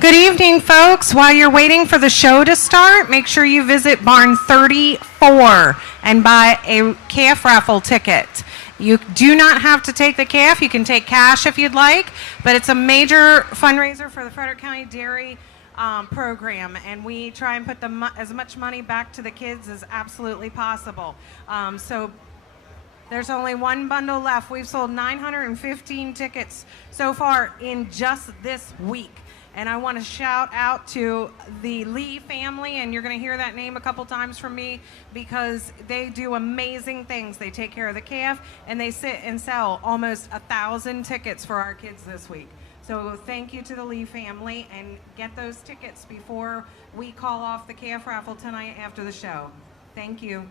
Good evening, folks. While you're waiting for the show to start, make sure you visit Barn 34 and buy a calf raffle ticket. You do not have to take the calf. You can take cash if you'd like, but it's a major fundraiser for the Frederick County Dairy program, and we try and put as much money back to the kids as absolutely possible. So there's only one bundle left. We've sold 915 tickets so far in just this week. And I want to shout out to the Lee family, and you're going to hear that name a couple times from me because they do amazing things. They take care of the calf, and they sit and sell almost 1,000 tickets for our kids this week. So thank you to the Lee family, and get those tickets before we call off the calf raffle tonight after the show. Thank you.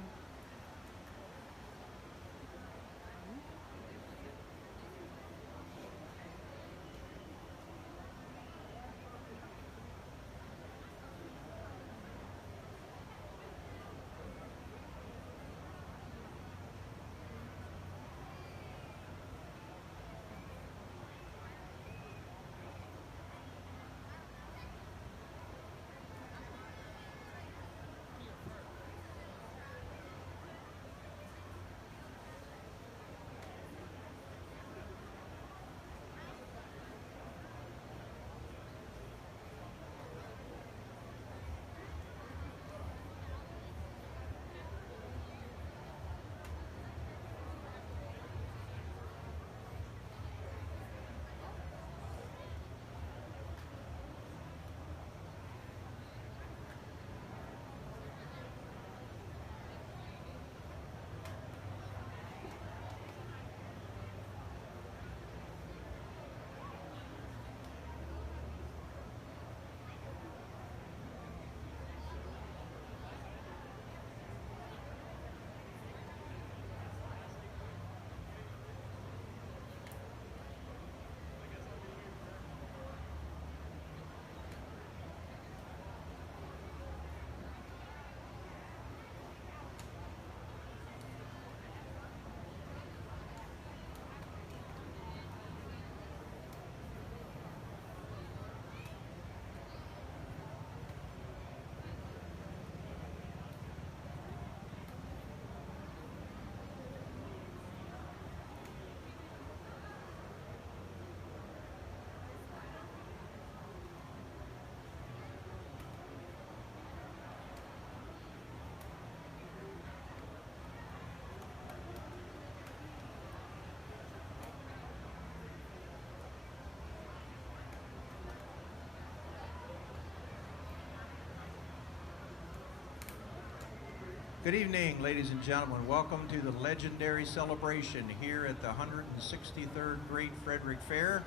Good evening, ladies and gentlemen. Welcome to the legendary celebration here at the 163rd Great Frederick Fair.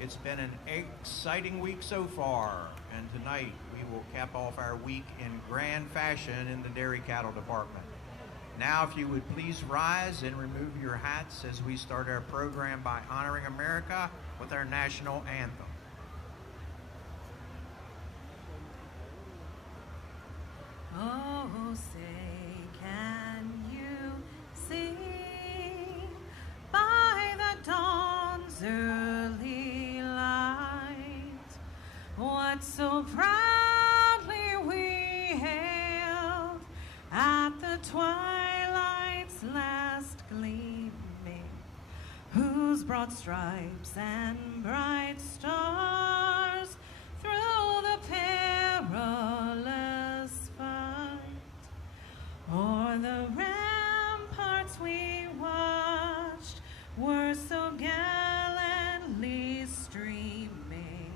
It's been an exciting week so far, and tonight we will cap off our week in grand fashion in the dairy cattle department. Now, if you would please rise and remove your hats as we start our program by honoring America with our national anthem. Oh, say, can you see by the dawn's early light what so proudly we hailed at the twilight's last gleaming, whose broad stripes and bright stars through the perilous fight o'er the ramparts we watched were so gallantly streaming,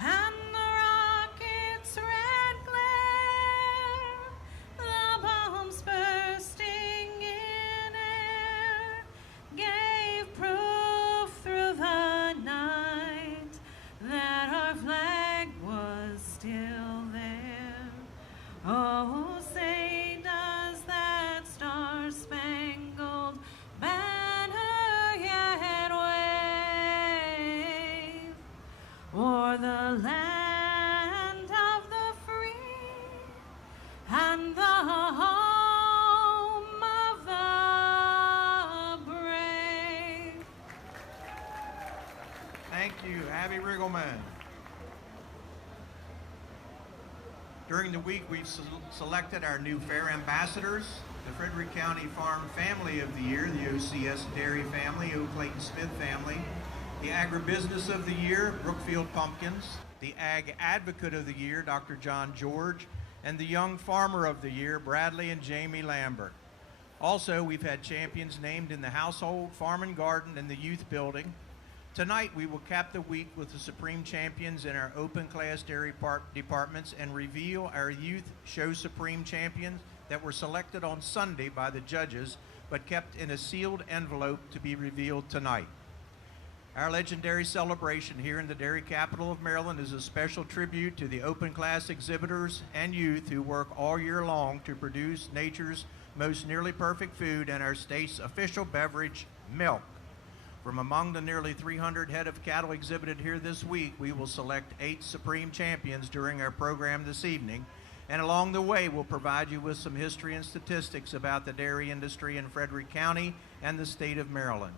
and the rocket's red glare, the bombs bursting in air, gave proof through the night that our flag was still there. Oh, say does that star-spangled banner yet wave o'er the land of the free and the home of the brave? Thank you, Abby Riggleman. During the week, we've selected our new fair ambassadors, the Frederick County Farm Family of the Year, the OCS Dairy Family, O. Clayton Smith Family, the Agribusiness of the Year, Brookfield Pumpkins, the Ag Advocate of the Year, Dr. John George, and the Young Farmer of the Year, Bradley and Jamie Lambert. Also, we've had champions named in the household, farm and garden, and the youth building. Tonight, we will cap the week with the supreme champions in our open class dairy departments and reveal our youth show supreme champions that were selected on Sunday by the judges, but kept in a sealed envelope to be revealed tonight. Our legendary celebration here in the dairy capital of Maryland is a special tribute to the open class exhibitors and youth who work all year long to produce nature's most nearly perfect food and our state's official beverage, milk. From among the nearly 300 head of cattle exhibited here this week, we will select 8 supreme champions during our program this evening, and along the way we'll provide you with some history and statistics about the dairy industry in Frederick County and the state of Maryland.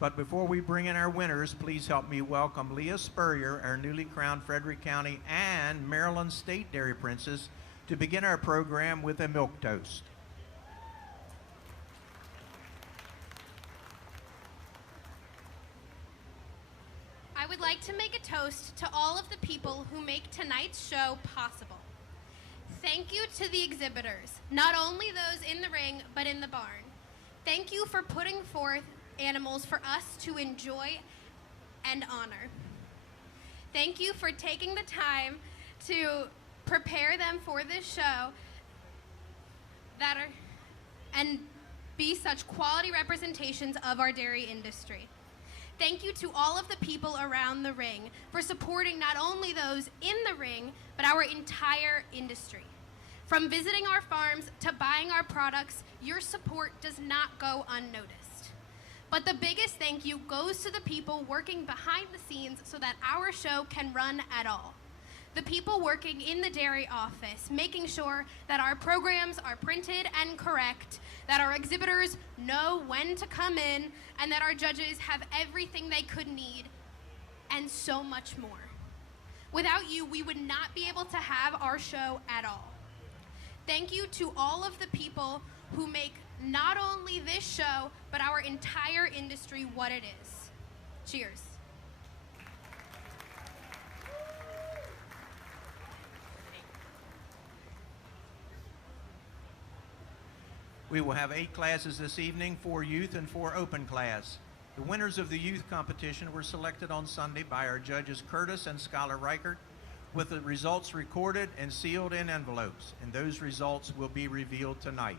But before we bring in our winners, please help me welcome Leah Spurrier, our newly crowned Frederick County and Maryland State Dairy Princess, to begin our program with a milk toast. I would like to make a toast to all of the people who make tonight's show possible. Thank you to the exhibitors, not only those in the ring, but in the barn. Thank you for putting forth animals for us to enjoy and honor. Thank you for taking the time to prepare them for this show and be such quality representations of our dairy industry. Thank you to all of the people around the ring for supporting not only those in the ring, but our entire industry. From visiting our farms to buying our products, your support does not go unnoticed. But the biggest thank you goes to the people working behind the scenes so that our show can run at all. The people working in the dairy office, making sure that our programs are printed and correct, that our exhibitors know when to come in, and that our judges have everything they could need, and so much more. Without you, we would not be able to have our show at all. Thank you to all of the people who make not only this show, but our entire industry what it is. Cheers. We will have 8 classes this evening, 4 youth and 4 open class. The winners of the youth competition were selected on Sunday by our judges Curtis and Scholar Reichert, with the results recorded and sealed in envelopes, and those results will be revealed tonight.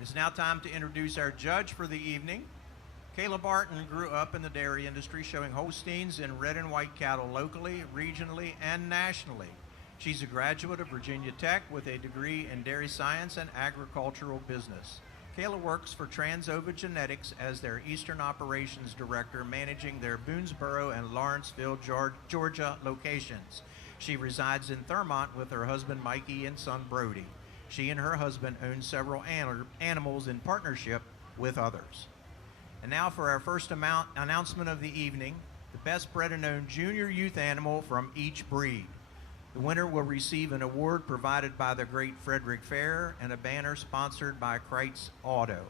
It's now time to introduce our judge for the evening. Kayla Barton grew up in the dairy industry, showing Holsteins and red and white cattle locally, regionally, and nationally. She's a graduate of Virginia Tech with a degree in dairy science and agricultural business. Kayla works for Transova Genetics as their Eastern Operations Director, managing their Boonesboro and Lawrenceville, Georgia locations. She resides in Thurmont with her husband Mikey and son Brody. She and her husband own several animals in partnership with others. And now for our first announcement of the evening, the best bred and owned junior youth animal from each breed. The winner will receive an award provided by the Great Frederick Fair and a banner sponsored by Kreitz Auto.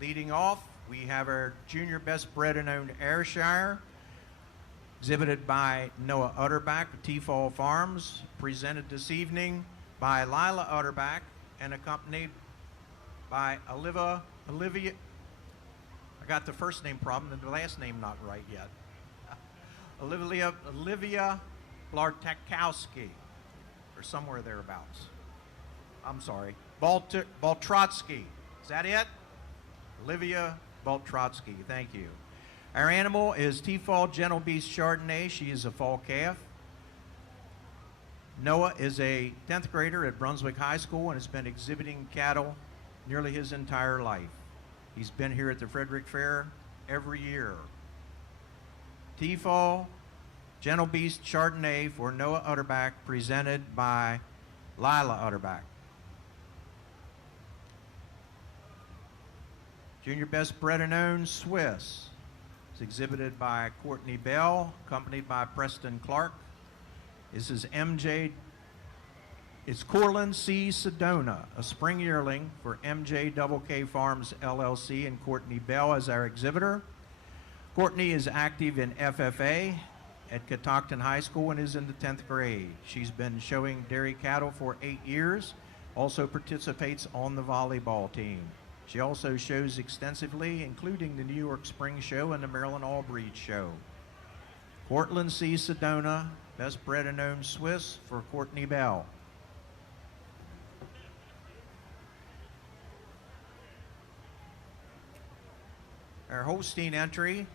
Leading off, we have our junior best bred and owned Ayrshire, exhibited by Noah Utterback of T-Fall Farms, presented this evening by Lila Utterback and accompanied by Olivia. I got the first name problem and the last name not right yet. Olivia Blartakowski, or somewhere thereabouts. I'm sorry. Baltrotsky. Is that it? Olivia Baltrotsky. Thank you. Our animal is T-Fall Gentle Beast Chardonnay. She is a fall calf. Noah is a 10th grader at Brunswick High School and has been exhibiting cattle nearly his entire life. He's been here at the Frederick Fair every year. T-Fall Gentle Beast Chardonnay for Noah Utterback, presented by Lila Utterback. Junior Best Bred and Owned Swiss is exhibited by Courtney Bell, accompanied by Preston Clark. This is MJ. It's Corlin C. Sedona, a spring yearling for MJ Double K Farms LLC, and Courtney Bell as our exhibitor. Courtney is active in FFA at Catoctin High School and is in the 10th grade. She's been showing dairy cattle for 8 years, also participates on the volleyball team. She also shows extensively, including the New York Spring Show and the Maryland All-Breed Show. Cortland C. Sedona, best bred and owned Swiss for Courtney Bell. Our Holstein entry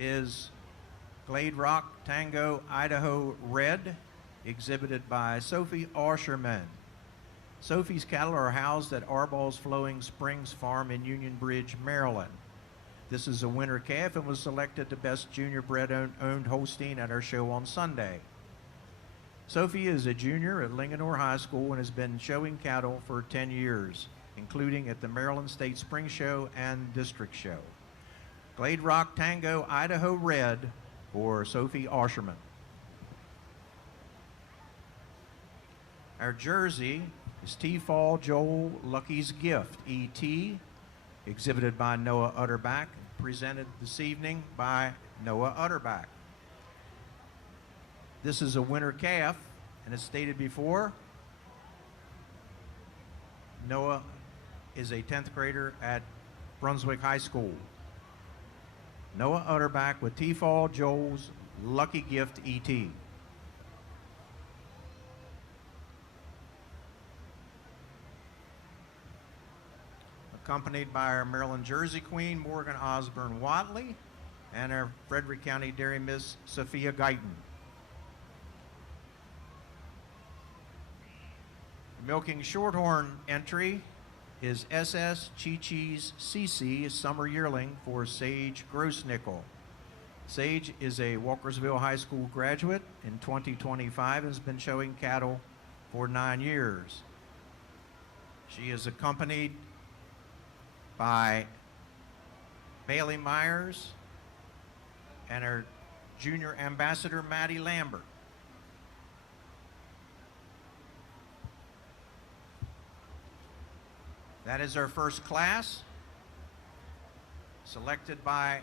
is Glade Rock Tango Idaho Red, exhibited by Sophie Osherman. Sophie's cattle are housed at Arbaugh's Flowing Springs Farm in Union Bridge, Maryland. This is a winter calf and was selected the best junior bred owned Holstein at our show on Sunday. Sophie is a junior at Linganore High School and has been showing cattle for 10 years, including at the Maryland State Spring Show and District Show. Glade Rock Tango Idaho Red for Sophie Osherman. Our jersey is T-Fall Joel Lucky's Gift, E.T., exhibited by Noah Utterback, presented this evening by Noah Utterback. This is a winter calf, and as stated before, Noah is a 10th grader at Brunswick High School. Noah Utterback with T-Fall Joel's Lucky Gift E.T. Accompanied by our Maryland Jersey Queen, Morgan Osborne Watley, and our Frederick County Dairy Miss, Sophia Guyton. Milking Shorthorn entry is SS Chi-Chi's CC, a summer yearling for Sage Grossnickel. Sage is a Walkersville High School graduate in 2025 and has been showing cattle for 9 years. She is accompanied by Bailey Myers and her junior ambassador, Maddie Lambert. That is our first class, selected by,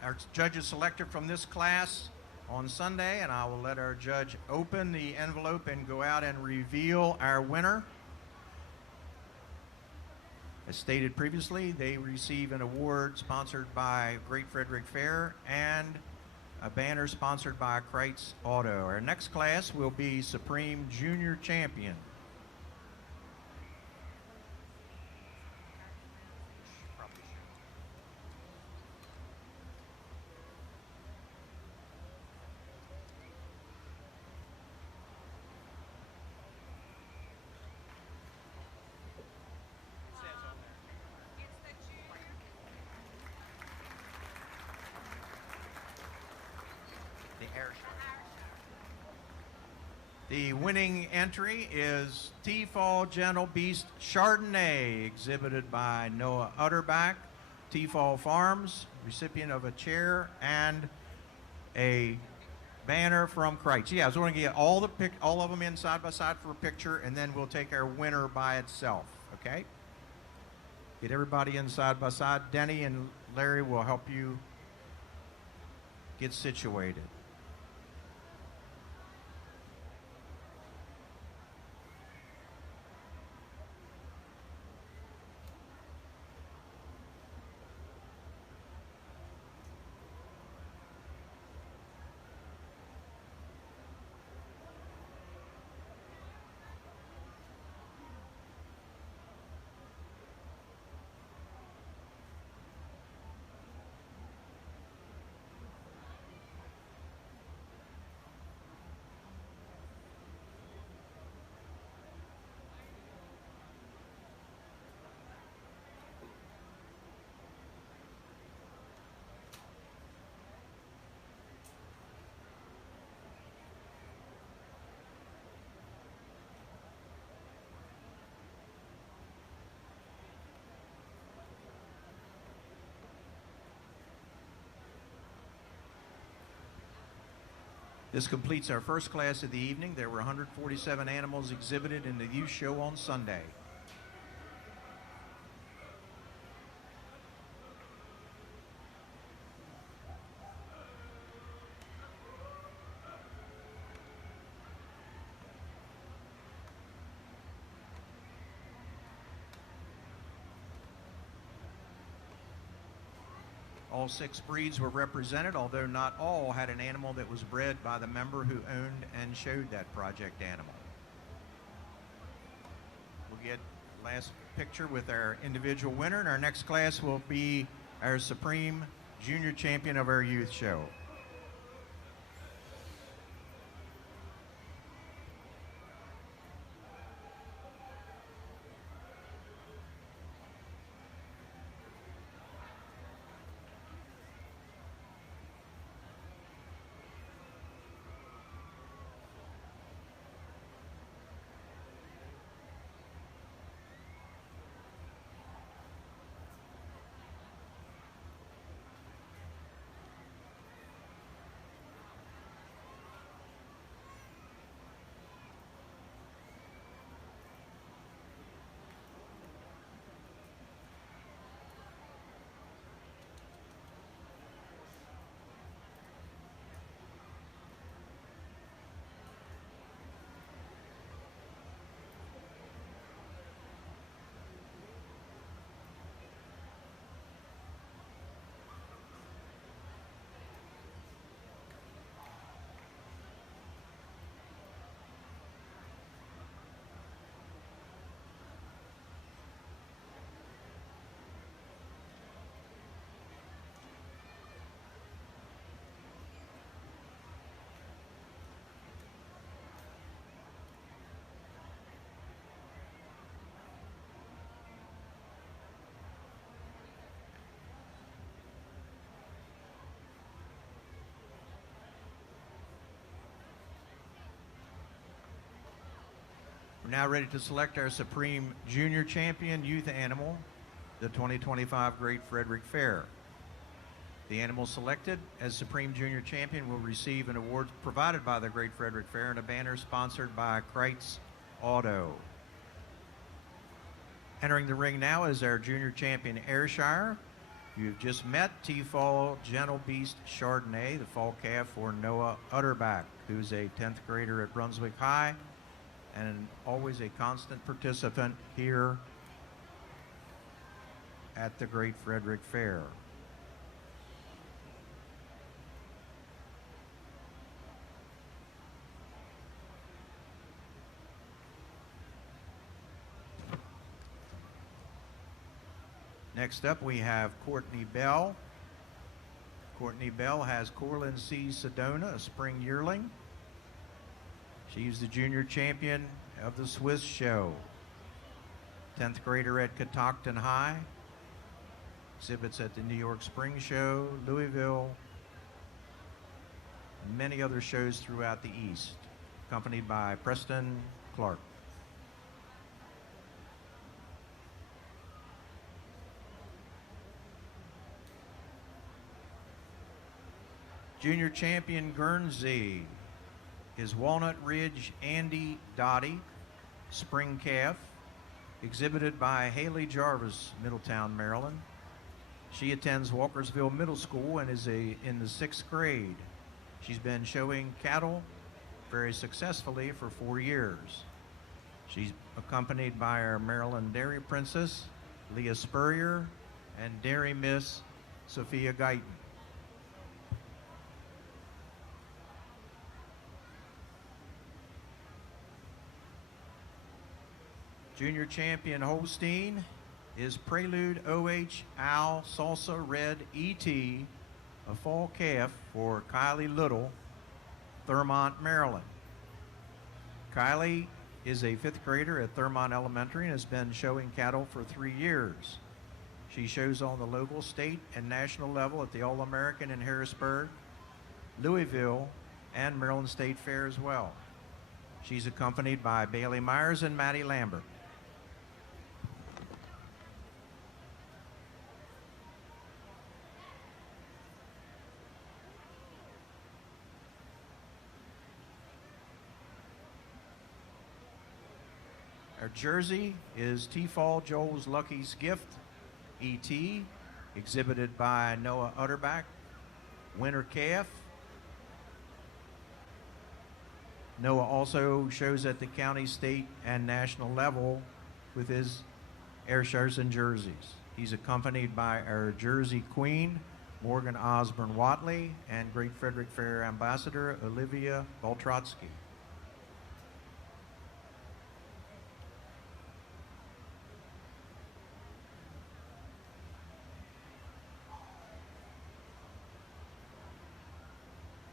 our judges selected from this class on Sunday, and I will let our judge open the envelope and go out and reveal our winner. As stated previously, they receive an award sponsored by Great Frederick Fair and a banner sponsored by Kreitz Auto. Our next class will be Supreme Junior Champion. The winning entry is T-Fall Gentle Beast Chardonnay, exhibited by Noah Utterback, T-Fall Farms, recipient of a chair and a banner from Kreitz. Yeah, I was going to get all of them in side by side for a picture, and then we'll take our winner by itself, okay? Get everybody in side by side. Denny and Larry will help you get situated. This completes our first class of the evening. There were 147 animals exhibited in the youth show on Sunday. All 6 breeds were represented, although not all had an animal that was bred by the member who owned and showed that project animal. We'll get last picture with our individual winner, and our next class will be our Supreme Junior Champion of our youth show. We're now ready to select our Supreme Junior Champion Youth Animal, the 2025 Great Frederick Fair. The animal selected as Supreme Junior Champion will receive an award provided by the Great Frederick Fair and a banner sponsored by Kreitz Auto. Entering the ring now is our Junior Champion Ayrshire. You've just met T-Fall Gentle Beast Chardonnay, the fall calf for Noah Utterback, who's a 10th grader at Brunswick High and always a constant participant here at the Great Frederick Fair. Next up, we have Courtney Bell. Courtney Bell has Corlin C. Sedona, a spring yearling. She's the junior champion of the Swiss show. 10th grader at Catoctin High. Exhibits at the New York Spring Show, Louisville, and many other shows throughout the East, accompanied by Preston Clark. Junior champion Guernsey is Walnut Ridge Andy Dottie, spring calf, exhibited by Haley Jarvis, Middletown, Maryland. She attends Walkersville Middle School and is in the 6th grade. She's been showing cattle very successfully for 4 years. She's accompanied by our Maryland Dairy Princess, Leah Spurrier, and Dairy Miss Sophia Guyton. Junior champion Holstein is Prelude OH Owl Salsa Red ET, a fall calf for Kylie Little, Thurmont, Maryland. Kylie is a 5th grader at Thurmont Elementary and has been showing cattle for 3 years. She shows on the local, state, and national level at the All-American in Harrisburg, Louisville, and Maryland State Fair as well. She's accompanied by Bailey Myers and Maddie Lambert. Our jersey is T-Fall Joel's Lucky's Gift, E.T., exhibited by Noah Utterback. Winter calf. Noah also shows at the county, state, and national level with his Ayrshires and jerseys. He's accompanied by our Jersey Queen, Morgan Osborne Watley, and Great Frederick Fair Ambassador Olivia Baltrotsky.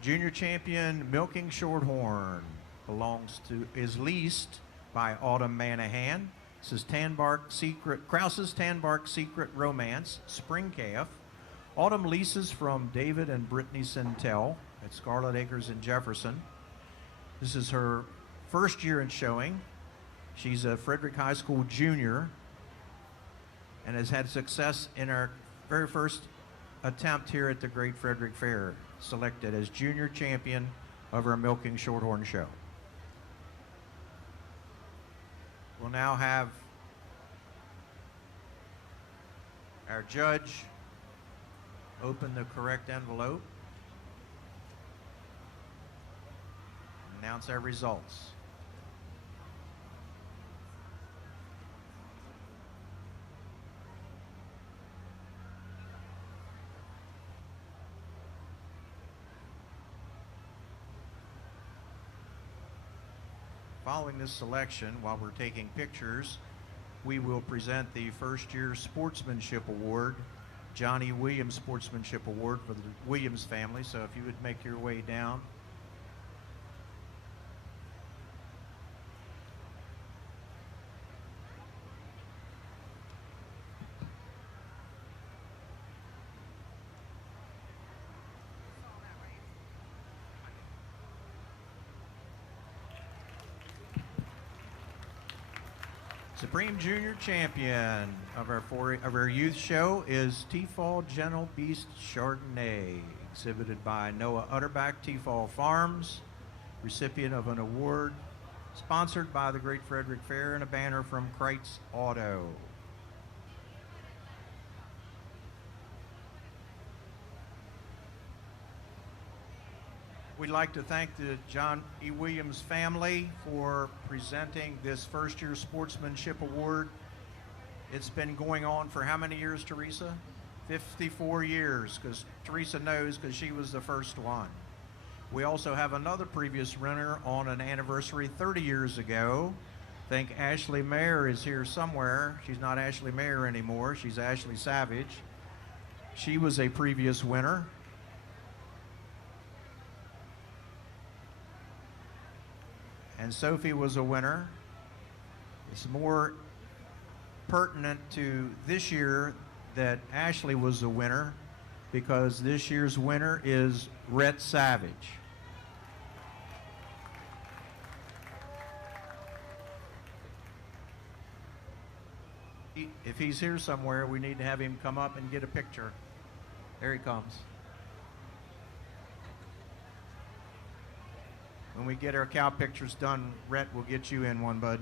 Junior champion Milking Shorthorn is leased by Autumn Manahan. This is Krause's Tanbark Secret Romance, Spring Calf. Autumn leases from David and Brittany Sintel at Scarlet Acres in Jefferson. This is her first year in showing. She's a Frederick High School junior and has had success in her very first attempt here at the Great Frederick Fair, selected as junior champion of our Milking Shorthorn show. We'll now have our judge open the correct envelope and announce our results. Following this selection, while we're taking pictures, we will present the first year sportsmanship award, Johnny Williams Sportsmanship Award for the Williams family. So if you would make your way down. Supreme Junior Champion of our youth show is T-Fall Gentle Beast Chardonnay, exhibited by Noah Utterback, T-Fall Farms, recipient of an award sponsored by the Great Frederick Fair and a banner from Kreitz Auto. We'd like to thank the John E. Williams family for presenting this first year sportsmanship award. It's been going on for how many years, Teresa? 54 years, because Teresa knows because she was the first one. We also have another previous winner on an anniversary 30 years ago. I think Ashley Mayer is here somewhere. She's not Ashley Mayer anymore. She's Ashley Savage. She was a previous winner. And Sophie was a winner. It's more pertinent to this year that Ashley was the winner because this year's winner is Rhett Savage. If he's here somewhere, we need to have him come up and get a picture. There he comes. When we get our cow pictures done, Rhett will get you in one, bud.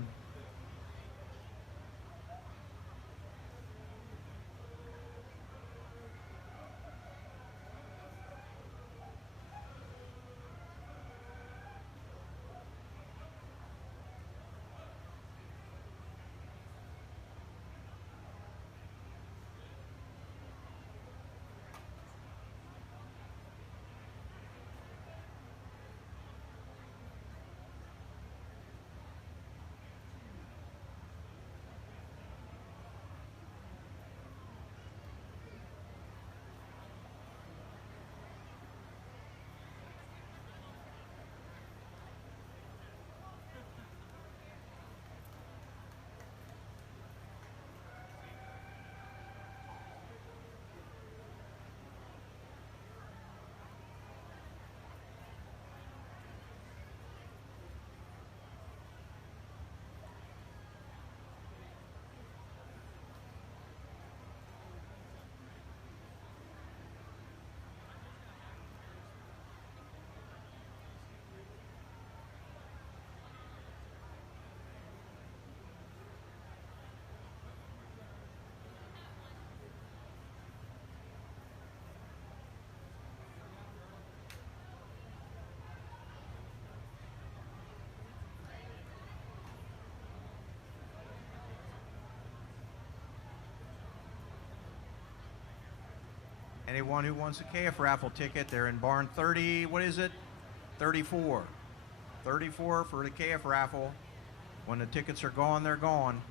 Anyone who wants a calf raffle ticket, they're in barn 30, what is it? 34. 34 for the calf raffle. When the tickets are gone, they're gone.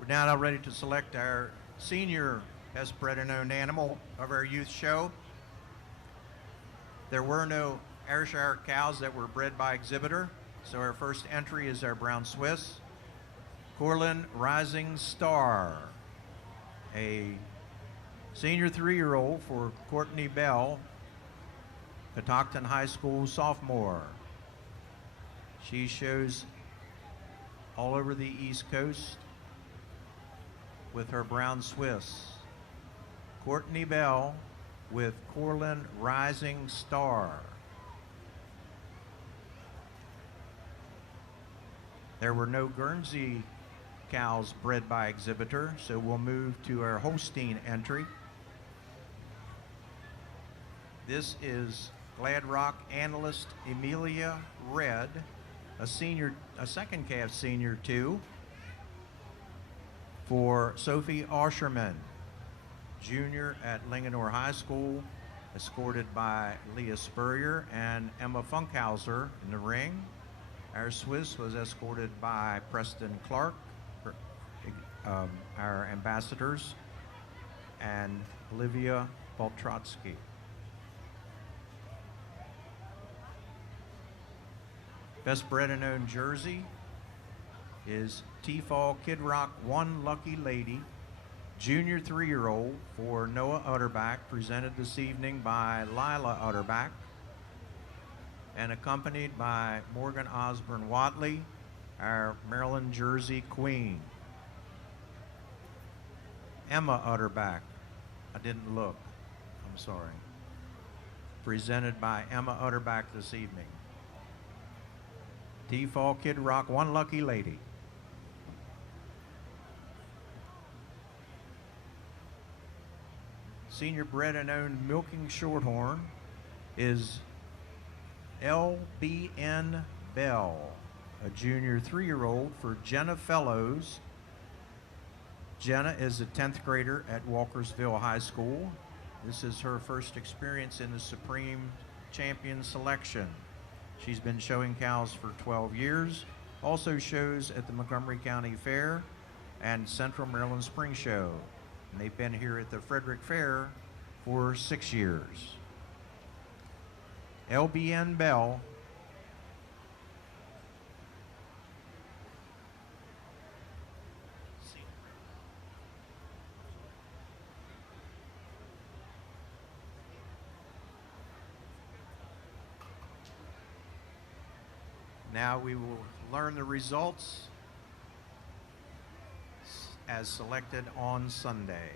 We're now ready to select our senior best bred and owned animal of our youth show. There were no Ayrshire cows that were bred by exhibitor, so our first entry is our brown Swiss, Corlin Rising Star, a senior 3-year-old for Courtney Bell, Catoctin High School sophomore. She shows all over the East Coast with her brown Swiss. Courtney Bell with Corlin Rising Star. There were no Guernsey cows bred by exhibitor, so we'll move to our Holstein entry. This is Glad Rock analyst Emilia Red, a second calf senior 2 for Sophie Osherman, junior at Linganore High School, escorted by Leah Spurrier and Emma Funkhauser in the ring. Our Swiss was escorted by Preston Clark, our ambassadors, and Olivia Boltrotsky. Best bred and owned jersey is T-Fall Kid Rock One Lucky Lady, junior 3-year-old for Noah Utterback, presented this evening by Lila Utterback, and accompanied by Morgan Osborne Watley, our Maryland Jersey Queen. Emma Utterback, I didn't look, I'm sorry. Presented by Emma Utterback this evening. T-Fall Kid Rock One Lucky Lady. Senior bred and owned milking shorthorn is LBN Bell, a junior 3-year-old for Jenna Fellows. Jenna is a 10th grader at Walkersville High School. This is her first experience in the Supreme Champion selection. She's been showing cows for 12 years, also shows at the Montgomery County Fair and Central Maryland Spring Show. And they've been here at the Frederick Fair for 6 years. LBN Bell. Now we will learn the results as selected on Sunday.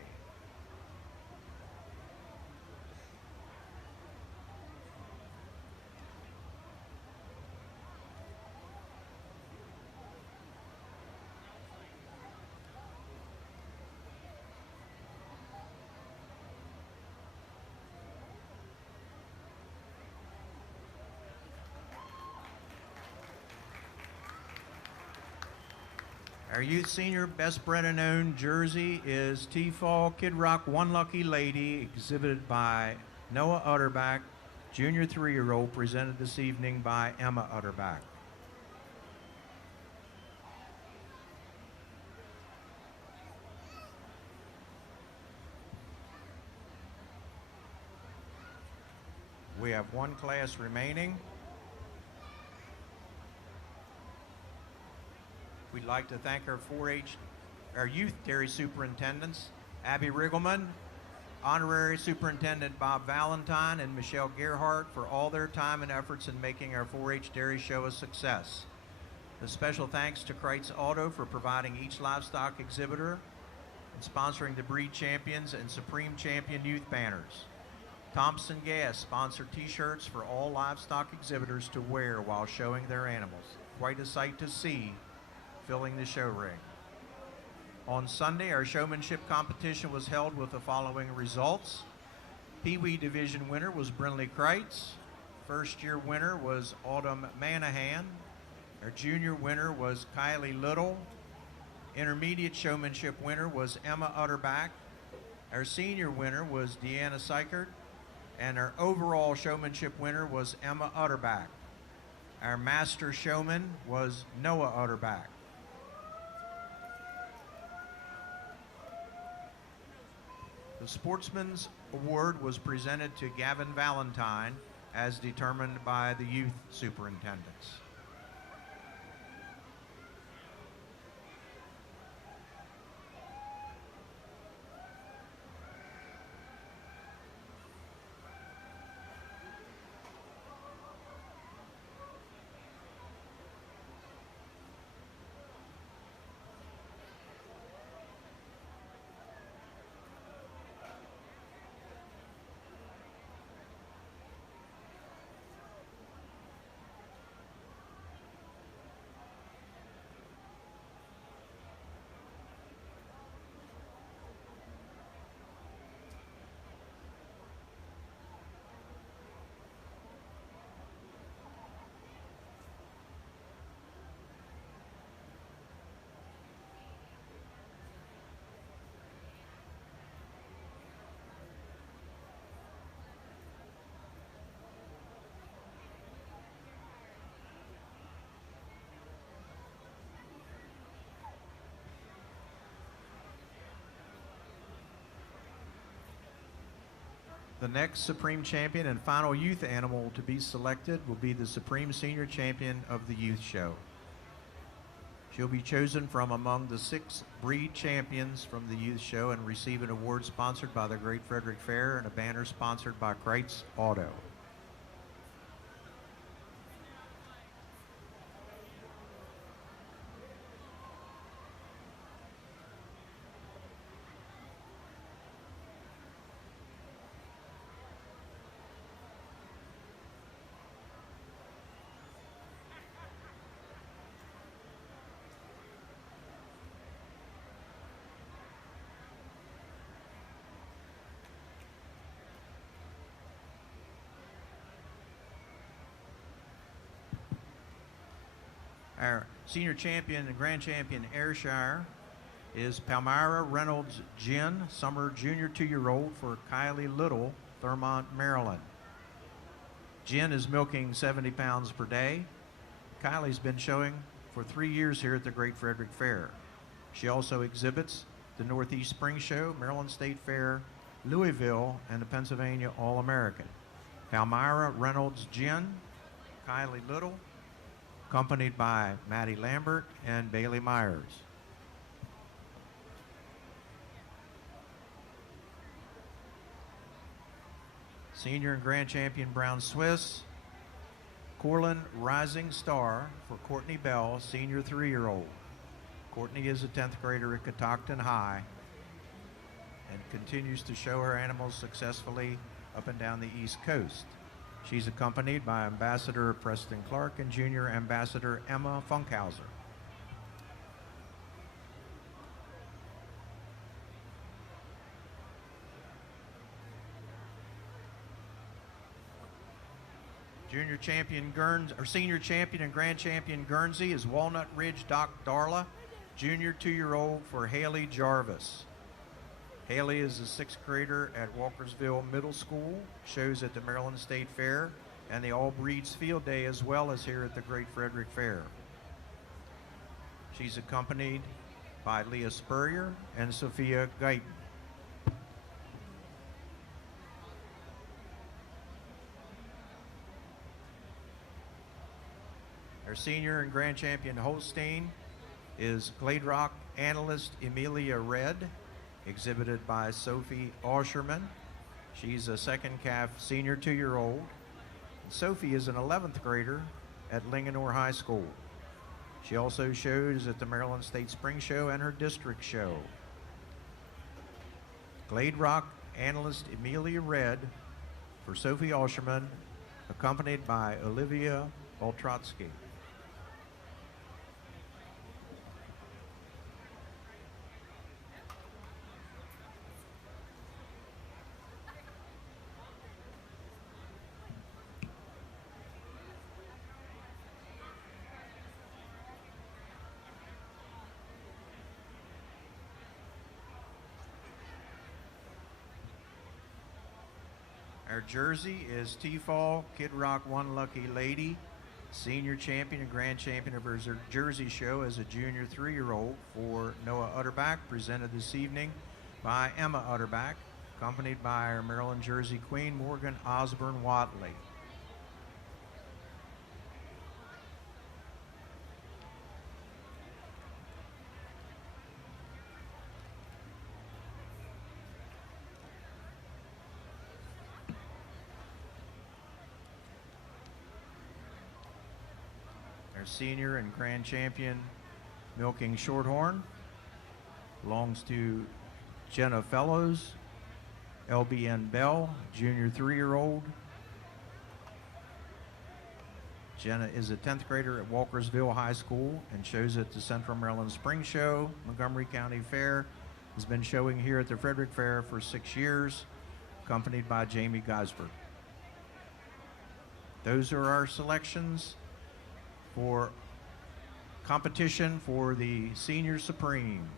Our youth senior best bred and owned jersey is T-Fall Kid Rock One Lucky Lady, exhibited by Noah Utterback, junior 3-year-old, presented this evening by Emma Utterback. We have one class remaining. We'd like to thank our 4-H our youth dairy superintendents, Abby Riggleman, Honorary Superintendent Bob Valentine, and Michelle Gerhardt for all their time and efforts in making our 4-H dairy show a success. A special thanks to Kreitz Auto for providing each livestock exhibitor and sponsoring the Breed Champions and Supreme Champion youth banners. Thompson Gas sponsored t-shirts for all livestock exhibitors to wear while showing their animals. Quite a sight to see filling the show ring. On Sunday, our showmanship competition was held with the following results. Pee-wee division winner was Brinley Kreitz. First year winner was Autumn Manahan. Our junior winner was Kylie Little. Intermediate showmanship winner was Emma Utterback. Our senior winner was Deanna Seichert. And our overall showmanship winner was Emma Utterback. Our master showman was Noah Utterback. The Sportsman's Award was presented to Gavin Valentine as determined by the youth superintendents. The next Supreme Champion and final youth animal to be selected will be the Supreme Senior Champion of the Youth Show. She'll be chosen from among the 6 breed champions from the Youth Show and receive an award sponsored by the Great Frederick Fair and a banner sponsored by Kreitz Auto. Our senior champion and grand champion Ayrshire is Palmyra Reynolds Gin, summer junior 2-year-old for Kylie Little, Thurmont, Maryland. Gin is milking 70 pounds per day. Kylie's been showing for 3 years here at the Great Frederick Fair. She also exhibits the Northeast Spring Show, Maryland State Fair, Louisville, and the Pennsylvania All-American. Palmyra Reynolds Gin, Kylie Little, accompanied by Maddie Lambert and Bailey Myers. Senior and grand champion Brown Swiss, Corlin Rising Star for Courtney Bell, senior 3-year-old. Courtney is a 10th grader at Catoctin High and continues to show her animals successfully up and down the East Coast. She's accompanied by Ambassador Preston Clark and Junior Ambassador Emma Funkhauser. Junior champion senior champion and grand champion Guernsey is Walnut Ridge Doc Darla, junior 2-year-old for Haley Jarvis. Haley is a 6th grader at Walkersville Middle School, shows at the Maryland State Fair and the All Breeds Field Day, as well as here at the Great Frederick Fair. She's accompanied by Leah Spurrier and Sophia Guyton. Our senior and grand champion Holstein is Glade Rock Analyst Amelia Red, exhibited by Sophie Osherman. She's a second calf senior 2-year-old. Sophie is an 11th grader at LegenDAIRY High School. She also shows at the Maryland State Spring Show and her district show. Glade Rock Analyst Amelia Red for Sophie Osherman, accompanied by Olivia Boltrotsky. Our jersey is T-Fall Kid Rock One Lucky Lady, senior champion and grand champion of her jersey show as a junior 3-year-old for Noah Utterback, presented this evening by Emma Utterback, accompanied by our Maryland Jersey Queen, Morgan Osborne Watley. Senior and grand champion milking Shorthorn belongs to Jenna Fellows, LBN Bell, junior 3-year-old. Jenna is a 10th grader at Walkersville High School and shows at the Central Maryland Spring Show. Montgomery County Fair has been showing here at the Frederick Fair for 6 years, accompanied by Jamie Geisberg. Those are our selections for competition for the Senior Supreme.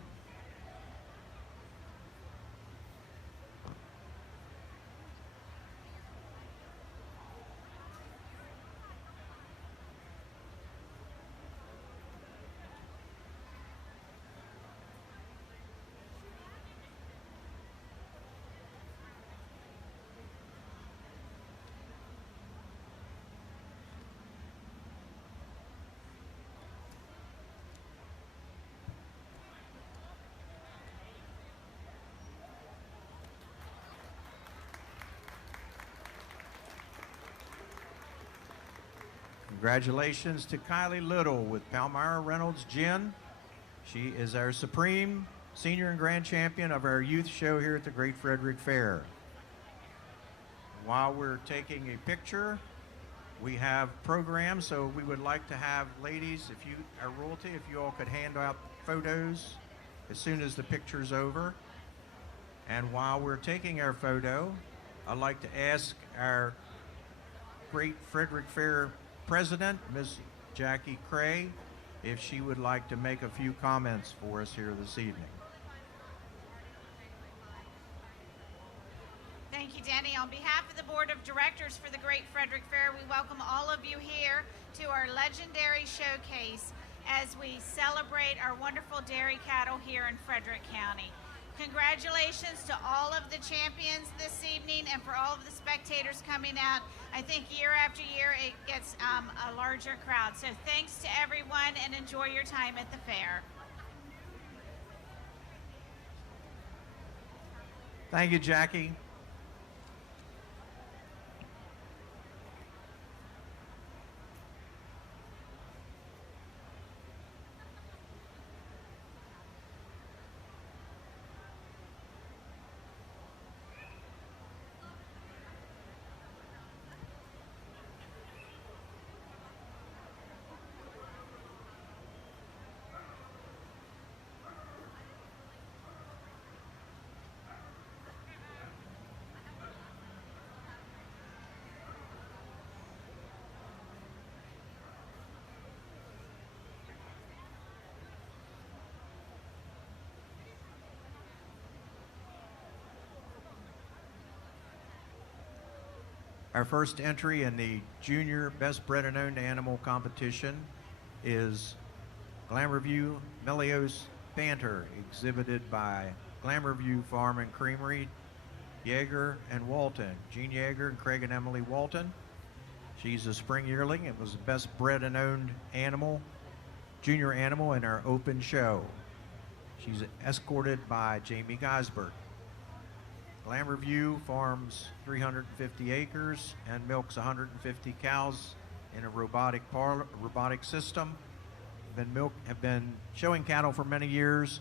Congratulations to Kylie Little with Palmyra Reynolds Gin. She is our Supreme Senior and Grand Champion of our youth show here at the Great Frederick Fair. While we're taking a picture, we have programs, so we would like to have ladies, if you are royalty, if you all could hand out photos as soon as the picture's over. And while we're taking our photo, I'd like to ask our Great Frederick Fair President, Ms. Jackie Cray, if she would like to make a few comments for us here this evening. Thank you, Denny. On behalf of the Board of Directors for the Great Frederick Fair, we welcome all of you here to our legendary showcase as we celebrate our wonderful dairy cattle here in Frederick County. Congratulations to all of the champions this evening and for all of the spectators coming out. I think year after year it gets a larger crowd. So thanks to everyone and enjoy your time at the fair. Thank you, Jackie. Our first entry in the Junior Best Bred and Owned Animal competition is Glamourview Melios Banter, exhibited by Glamourview Farm and Creamery, Yeager and Walton. Jean Yeager and Craig and Emily Walton. She's a spring yearling. It was the best bred and owned animal, junior animal in our open show. She's escorted by Jamie Geisberg. Glamourview farms 350 acres and milks 150 cows in a robotic system. Have been showing cattle for many years.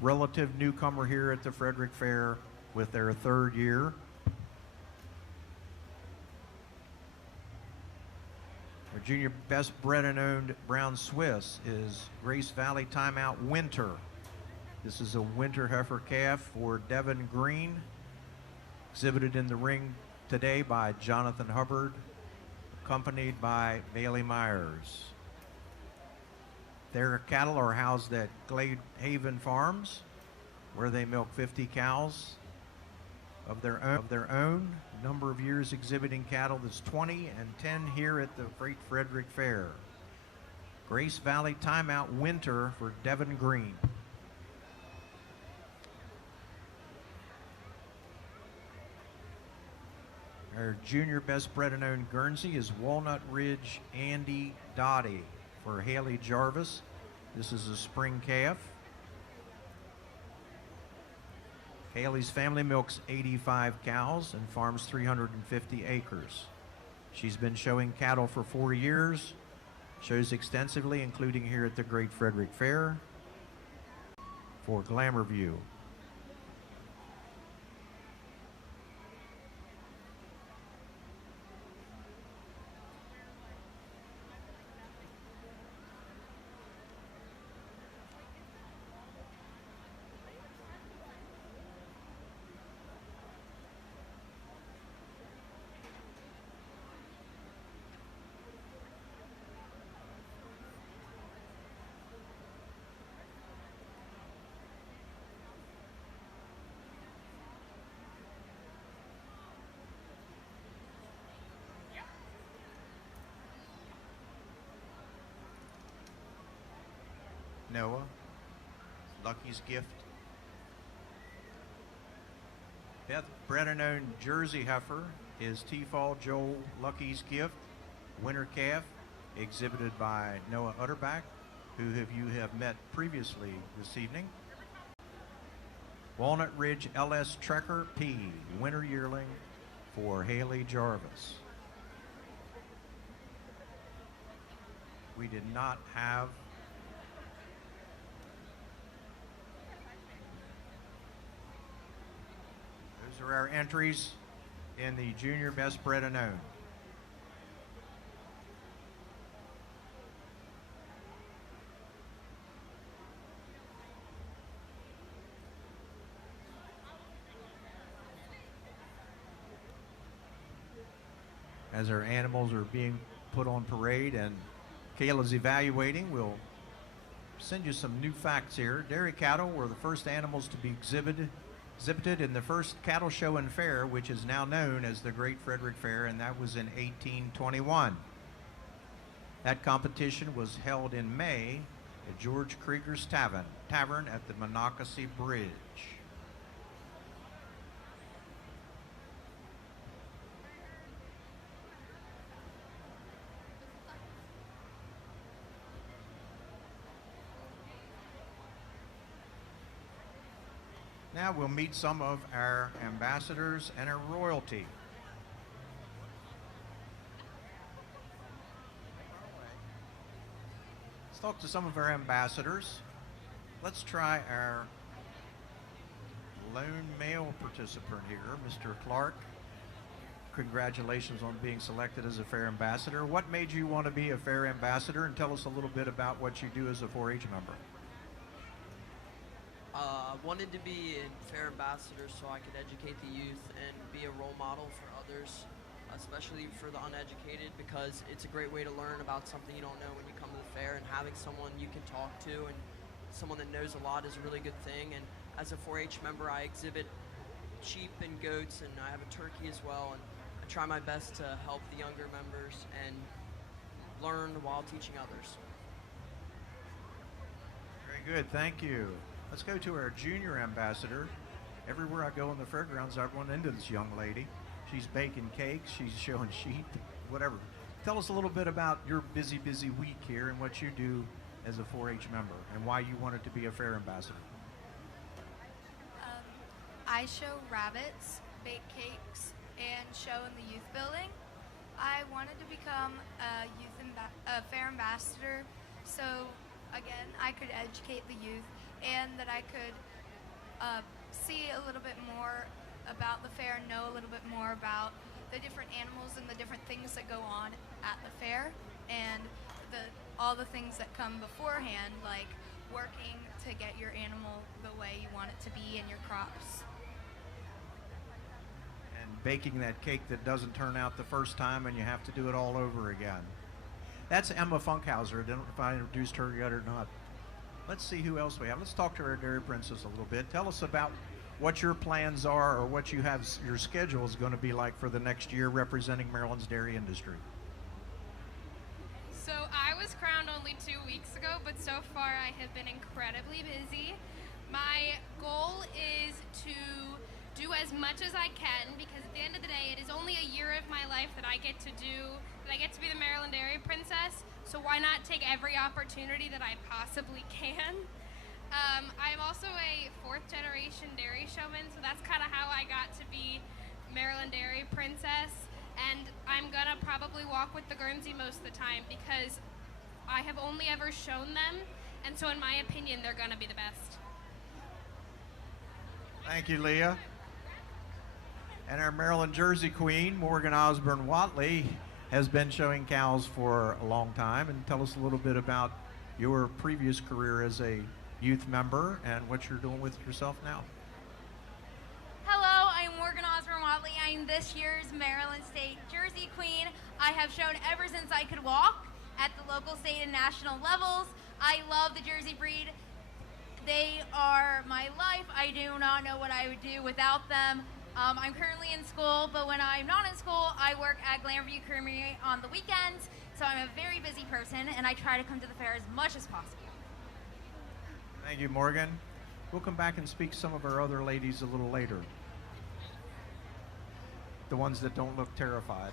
Relative newcomer here at the Frederick Fair with their third year. Our junior best bred and owned brown Swiss is Grace Valley Timeout Winter. This is a winter heifer calf for Devin Green, exhibited in the ring today by Jonathan Hubbard, accompanied by Bailey Myers. Their cattle are housed at Glade Haven Farms, where they milk 50 cows of their own. Number of years exhibiting cattle that's 20 and 10 here at the Great Frederick Fair. Grace Valley Timeout Winter for Devin Green. Our junior best bred and owned Guernsey is Walnut Ridge Andy Dottie for Haley Jarvis. This is a spring calf. Haley's family milks 85 cows and farms 350 acres. She's been showing cattle for 4 years, shows extensively, including here at the Great Frederick Fair for Glamourview. Noah, Lucky's Gift. Beth bred and owned Jersey heifer is T-Fall Joel Lucky's Gift, winter calf, exhibited by Noah Utterback, who you have met previously this evening. Walnut Ridge LS Trekker P, winter yearling for Haley Jarvis. We did not have those are our entries in the junior best bred and owned. As our animals are being put on parade and Kayla's evaluating, we'll send you some new facts here. Dairy cattle were the first animals to be exhibited in the first cattle show and fair, which is now known as the Great Frederick Fair, and that was in 1821. That competition was held in May at George Krieger's Tavern at the Monocacy Bridge. Now we'll meet some of our ambassadors and our royalty. Let's talk to some of our ambassadors. Let's try our lone male participant here, Mr. Clark. Congratulations on being selected as a fair ambassador. What made you want to be a fair ambassador? And tell us a little bit about what you do as a 4-H member. I wanted to be a fair ambassador so I could educate the youth and be a role model for others, especially for the uneducated, because it's a great way to learn about something you don't know when you come to the fair, and having someone you can talk to and someone that knows a lot is a really good thing. And as a 4-H member, I exhibit sheep and goats, and I have a turkey as well, and I try my best to help the younger members and learn while teaching others. Very good, thank you. Let's go to our junior ambassador. Everywhere I go in the fairgrounds, I run into this young lady. She's baking cakes, she's showing sheep, whatever. Tell us a little bit about your busy week here and what you do as a 4-H member and why you wanted to be a fair ambassador? I show rabbits, bake cakes, and show in the youth building. I wanted to become a fair ambassador so, again, I could educate the youth and that I could see a little bit more about the fair and know a little bit more about the different animals and the different things that go on at the fair and all the things that come beforehand, like working to get your animal the way you want it to be and your crops. And baking that cake that doesn't turn out the first time and you have to do it all over again. That's Emma Funkhauser. I don't know if I introduced her yet or not. Let's see who else we have. Let's talk to our Dairy Princess a little bit. Tell us about what your plans are or what you have, your schedule is going to be like for the next year representing Maryland's dairy industry. So I was crowned only 2 weeks ago, but so far I have been incredibly busy. My goal is to do as much as I can because at the end of the day, it is only a year of my life that I get to be the Maryland Dairy Princess. So why not take every opportunity that I possibly can? I'm also a 4th generation dairy showman, so that's kind of how I got to be Maryland Dairy Princess. And I'm gonna probably walk with the Guernsey most of the time because I have only ever shown them, and so in my opinion, they're gonna be the best. Thank you, Leah. And our Maryland Jersey Queen, Morgan Osborne Watley, has been showing cows for a long time. And tell us a little bit about your previous career as a youth member and what you're doing with yourself now. Hello, I'm Morgan Osborne Watley. I'm this year's Maryland State Jersey Queen. I have shown ever since I could walk at the local, state, and national levels. I love the Jersey breed. They are my life. I do not know what I would do without them. I'm currently in school, but when I'm not in school, I work at Glenview Creamery on the weekends. So I'm a very busy person, and I try to come to the fair as much as possible. Thank you, Morgan. We'll come back and speak to some of our other ladies a little later. The ones that don't look terrified.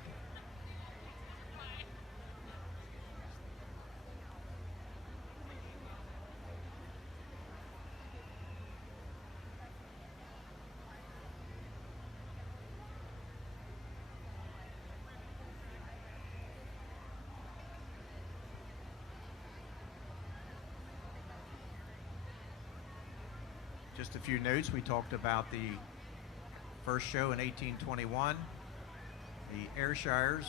Just a few notes. We talked about the first show in 1821. The Ayrshires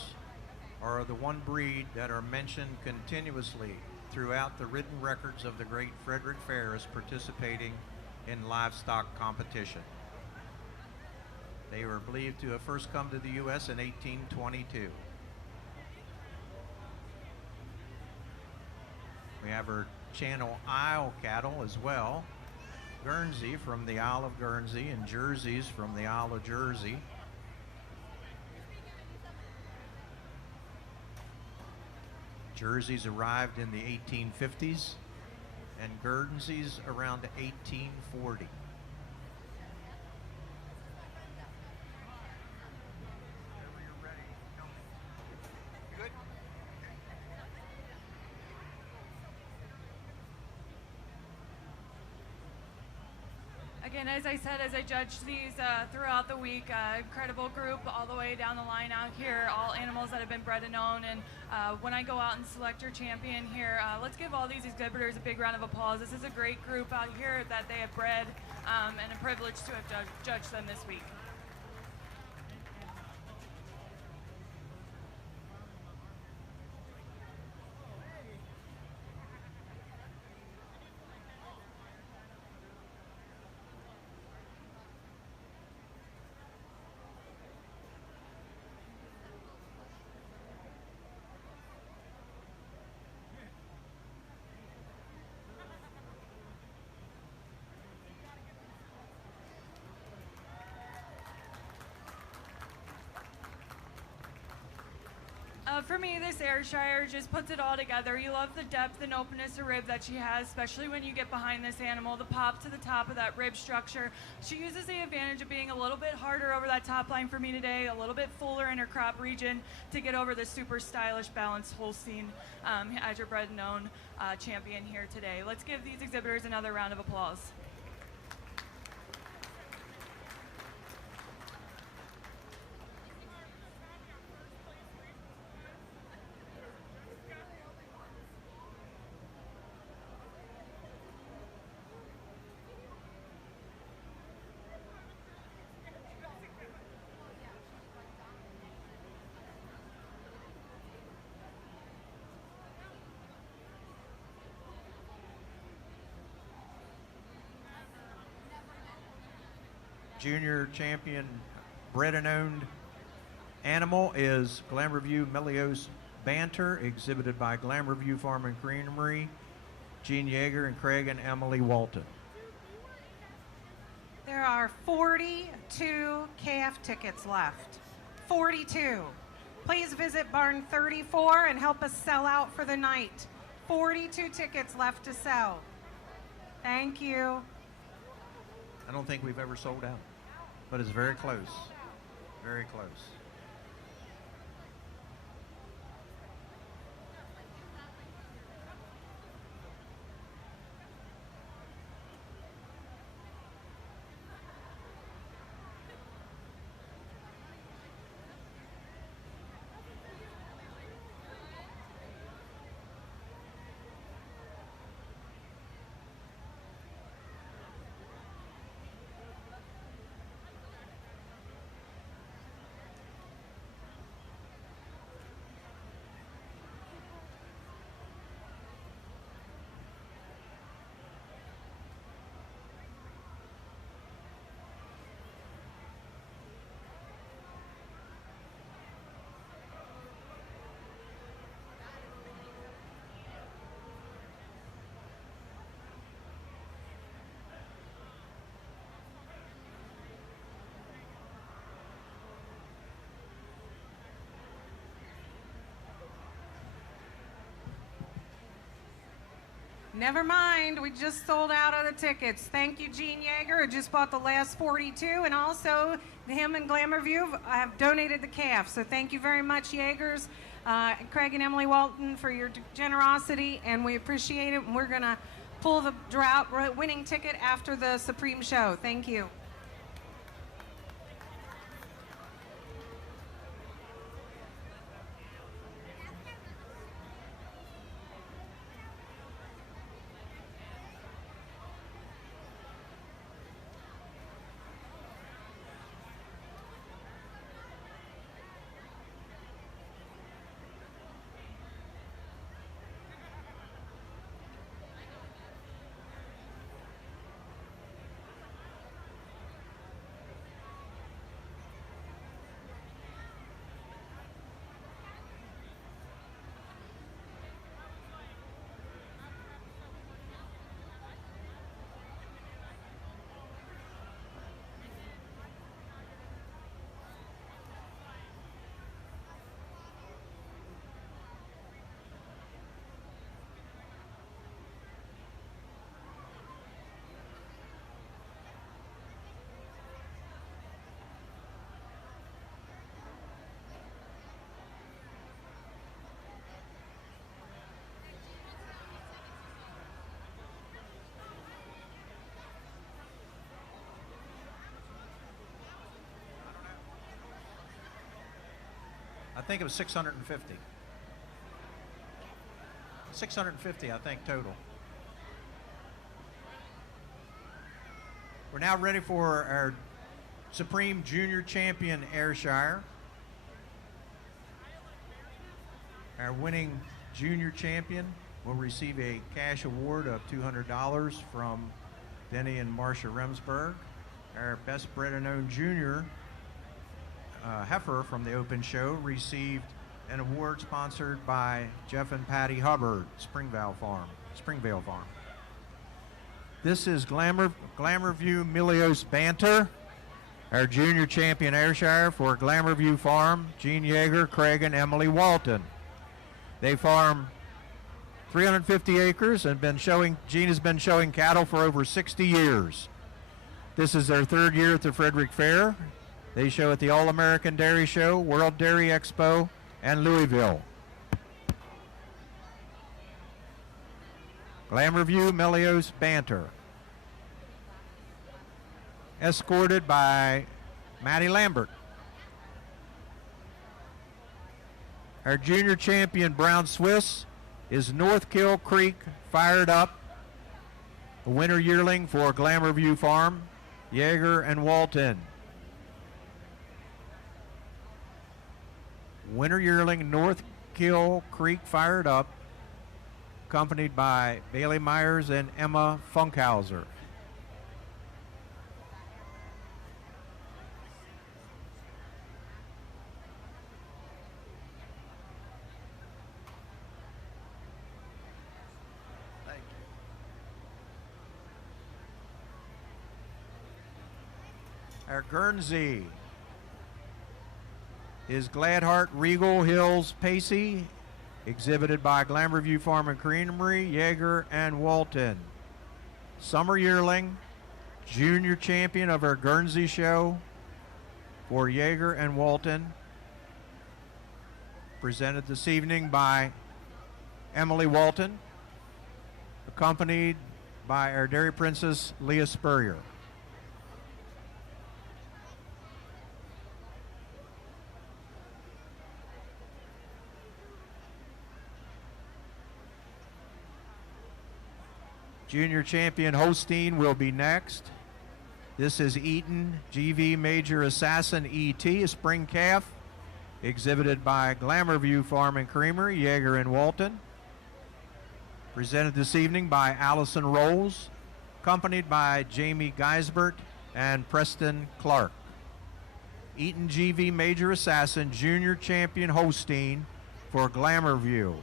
are the one breed that are mentioned continuously throughout the written records of the Great Frederick Fair as participating in livestock competition. They were believed to have first come to the U.S. in 1822. We have our Channel Isle cattle as well. Guernsey from the Isle of Guernsey and Jerseys from the Isle of Jersey. Jerseys arrived in the 1850s and Guernseys around 1840. Again, as I said, as I judged these throughout the week, incredible group all the way down the line out here, all animals that have been bred and known. And when I go out and select your champion here, let's give all these exhibitors a big round of applause. This is a great group out here that they have bred, and a privilege to have judged them this week. For me, this Ayrshire just puts it all together. You love the depth and openness of rib that she has, especially when you get behind this animal. The pop to the top of that rib structure. She uses the advantage of being a little bit harder over that top line for me today, a little bit fuller in her crop region to get over the super stylish, balanced Holstein as your bred and known champion here today. Let's give these exhibitors another round of applause. Junior champion bred and owned animal is Glamourview Melios Banter, exhibited by Glamourview Farm and Creamery, Gene Yeager and Craig and Emily Walton. There are 42 calf tickets left. 42. Please visit barn 34 and help us sell out for the night. 42 tickets left to sell. Thank you. I don't think we've ever sold out, but it's very close. Very close. Never mind, we just sold out of the tickets. Thank you, Gene Yeager, who just bought the last 42, and also him and Glamourview have donated the calf. So thank you very much, Yeagers, Craig and Emily Walton, for your generosity, and we appreciate it. And we're gonna pull the drought winning ticket after the Supreme show. Thank you. I think it was 650. 650, I think, total. We're now ready for our Supreme Junior Champion Ayrshire. Our winning junior champion will receive a cash award of $200 from Denny and Marcia Remsburg. Our best bred and owned junior heifer from the open show received an award sponsored by Jeff and Patty Hubbard, Springvale Farm. This is Glamourview Melios Banter, Our junior champion Ayrshire for Glamour View Farm, Gene Yeager, Craig, and Emily Walton. They farm 350 acres and Gene has been showing cattle for over 60 years. This is their third year at the Frederick Fair. They show at the All-American Dairy Show, World Dairy Expo, and Louisville. Glamour View Melios Banter. Escorted by Maddie Lambert. Our junior champion Brown Swiss is North Kill Creek Fired Up, a winter yearling for Glamour View Farm, Yeager and Walton. Winter yearling North Kill Creek Fired Up, accompanied by Bailey Myers and Emma Funkhauser. Our Guernsey is Gladheart Regal Hills Pacey, exhibited by Glamour View Farm and Creamery, Yeager and Walton. Summer yearling, junior champion of our Guernsey show for Yeager and Walton, presented this evening by Emily Walton, accompanied by our Dairy Princess Leah Spurrier. Junior champion Holstein will be next. This is Eaton GV Major Assassin ET, a spring calf, exhibited by Glamour View Farm and Creamery, Yeager and Walton. Presented this evening by Allison Rolls, accompanied by Jamie Geisbert and Preston Clark. Eaton GV Major Assassin, junior champion Holstein for Glamour View.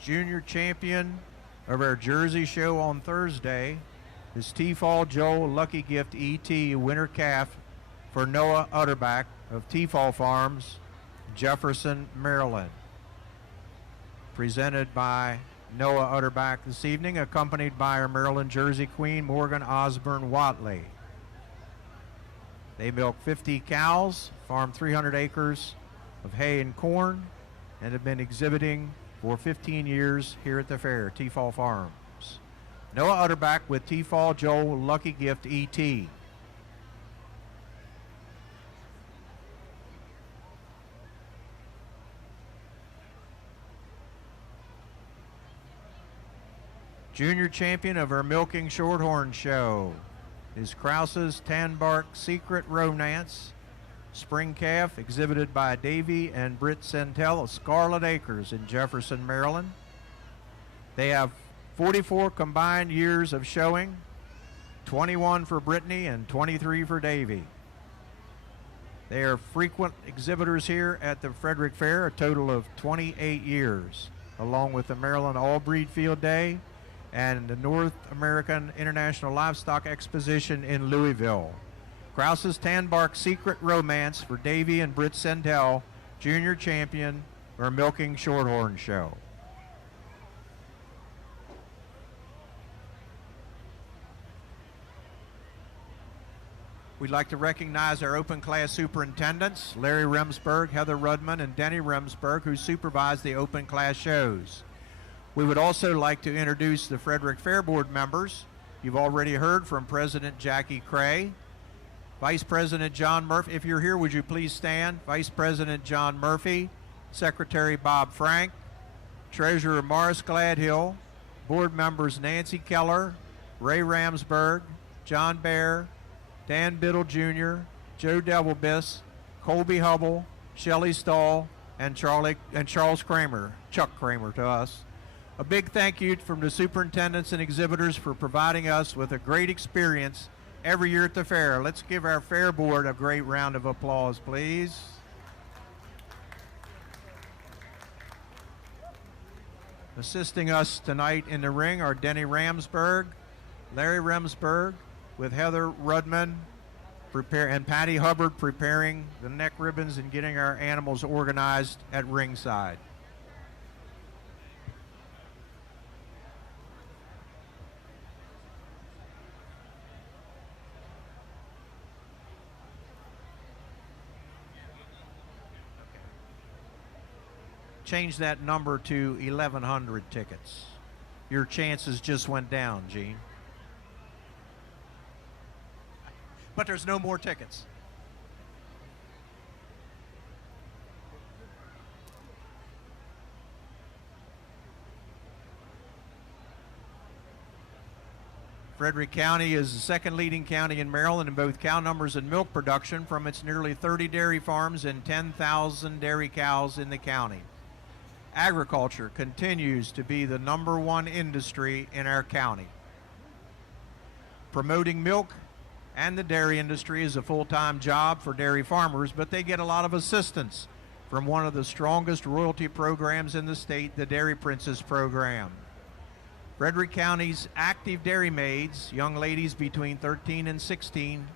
Junior champion of our Jersey show on Thursday is T-Fall Joel Lucky Gift ET, winter calf for Noah Utterback of T-Fall Farms, Jefferson, Maryland. Presented by Noah Utterback this evening, accompanied by our Maryland Jersey Queen, Morgan Osborne Watley. They milk 50 cows, farm 300 acres of hay and corn, and have been exhibiting for 15 years here at the fair, T-Fall Farms. Noah Utterback with T-Fall Joel Lucky Gift ET. Junior champion of our Milking Shorthorn show is Krause's Tanbark Secret Romance, spring calf, exhibited by Davey and Britt Centel of Scarlet Acres in Jefferson, Maryland. They have 44 combined years of showing, 21 for Brittany and 23 for Davey. They are frequent exhibitors here at the Frederick Fair, a total of 28 years, along with the Maryland All-Breed Field Day and the North American International Livestock Exposition in Louisville. Krause's Tanbark Secret Romance for Davey and Britt Centel, junior champion for Milking Shorthorn show. We'd like to recognize our open class superintendents, Larry Remsburg, Heather Rudman, and Denny Remsburg, who supervise the open class shows. We would also like to introduce the Frederick Fair Board members. You've already heard from President Jackie Cray, Vice President John Murphy. If you're here, would you please stand? Vice President John Murphy, Secretary Bob Frank, Treasurer Morris Gladhill, board members Nancy Keller, Ray Ramsberg, John Baer, Dan Biddle Jr., Joe Devilbiss, Colby Hubble, Shelley Stahl, and Charles Kramer, Chuck Kramer to us. A big thank you from the superintendents and exhibitors for providing us with a great experience every year at the fair. Let's give our fair board a great round of applause, please. Assisting us tonight in the ring are Denny Ramsberg, Larry Ramsberg, with Heather Rudman and Patty Hubbard preparing the neck ribbons and getting our animals organized at ringside. Change that number to 1,100 tickets. Your chances just went down, Gene. But there's no more tickets. Frederick County is the second leading county in Maryland in both cow numbers and milk production from its nearly 30 dairy farms and 10,000 dairy cows in the county. Agriculture continues to be the #1 industry in our county. Promoting milk and the dairy industry is a full-time job for dairy farmers, but they get a lot of assistance from one of the strongest royalty programs in the state, the Dairy Princess program. Frederick County's active dairy maids, young ladies between 13 and 16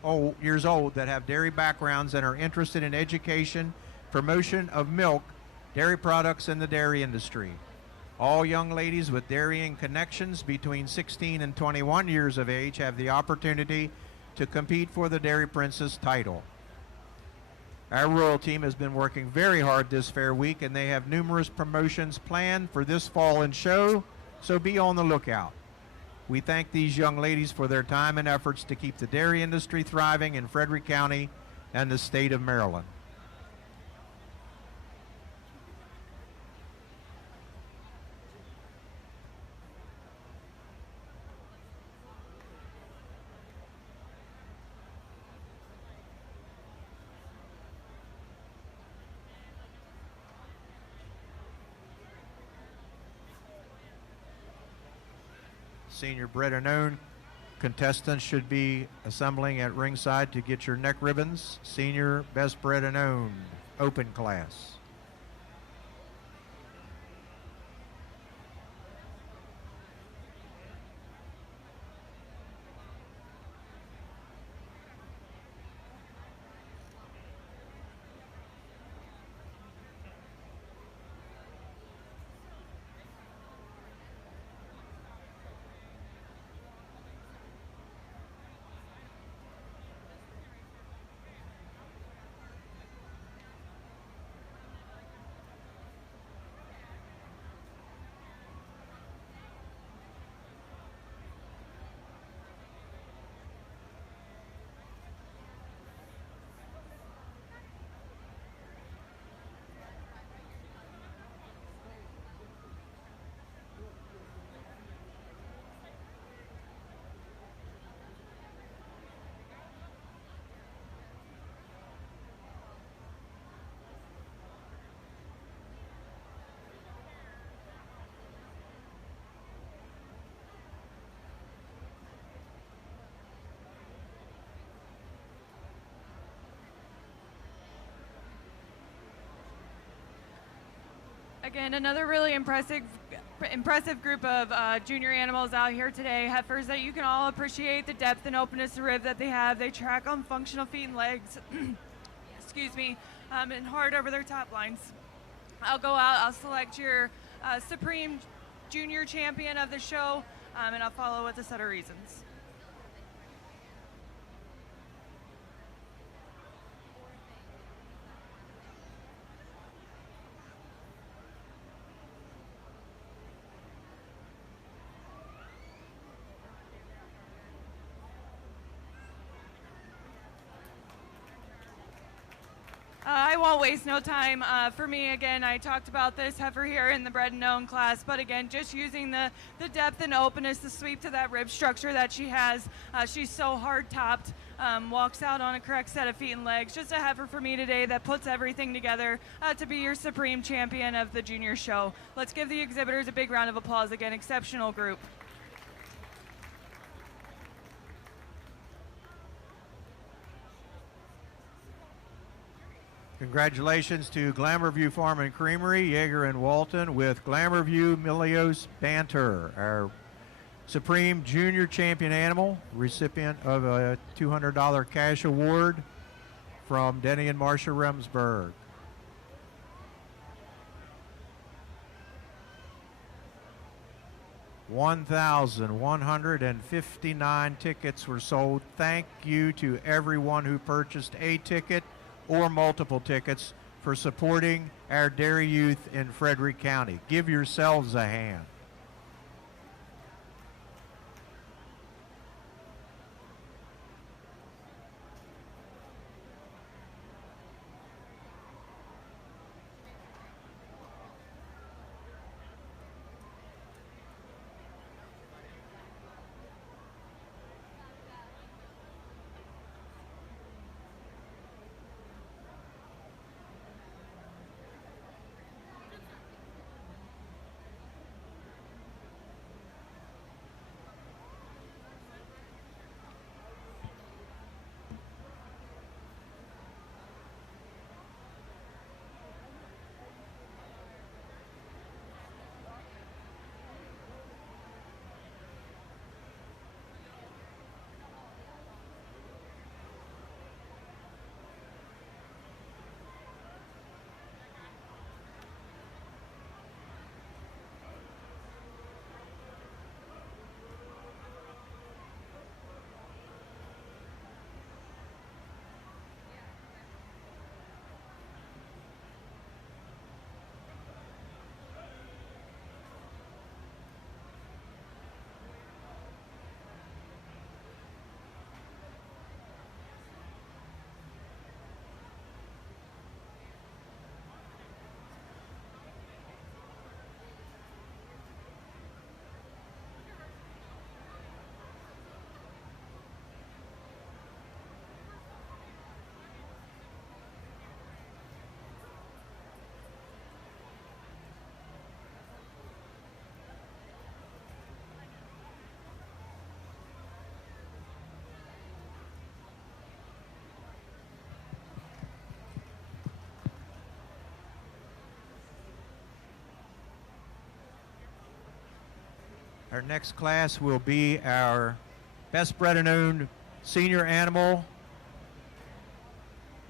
years old that have dairy backgrounds and are interested in education, promotion of milk, dairy products, and the dairy industry. All young ladies with dairying connections between 16 and 21 years of age have the opportunity to compete for the Dairy Princess title. Our Royal team has been working very hard this fair week, and they have numerous promotions planned for this fall and show, so be on the lookout. We thank these young ladies for their time and efforts to keep the dairy industry thriving in Frederick County and the state of Maryland. Senior bred and owned contestants should be assembling at ringside to get your neck ribbons. Senior best bred and owned open class. Again, another really impressive group of junior animals out here today. Heifers that you can all appreciate the depth and openness of rib that they have. They track on functional feet and legs, excuse me, and hard over their top lines. I'll go out, I'll select your Supreme Junior Champion of the show, and I'll follow with a set of reasons. won't waste no time. For me, again, I talked about this heifer here in the bred and known class, but again, just using the depth and openness, the sweep to that rib structure that she has. She's so hard topped, walks out on a correct set of feet and legs. Just a heifer for me today that puts everything together to be your supreme champion of the junior show. Let's give the exhibitors a big round of applause. Again, exceptional group. Congratulations to Glamourview Farm and Creamery, Yeager and Walton, with Glamourview Milios Banter, our Supreme Junior Champion animal, recipient of a $200 cash award from Denny and Marcia Remsburg. $1,159 tickets were sold. Thank you to everyone who purchased a ticket or multiple tickets for supporting our dairy youth in Frederick County. Give yourselves a hand. Our next class will be our best bred and owned senior animal.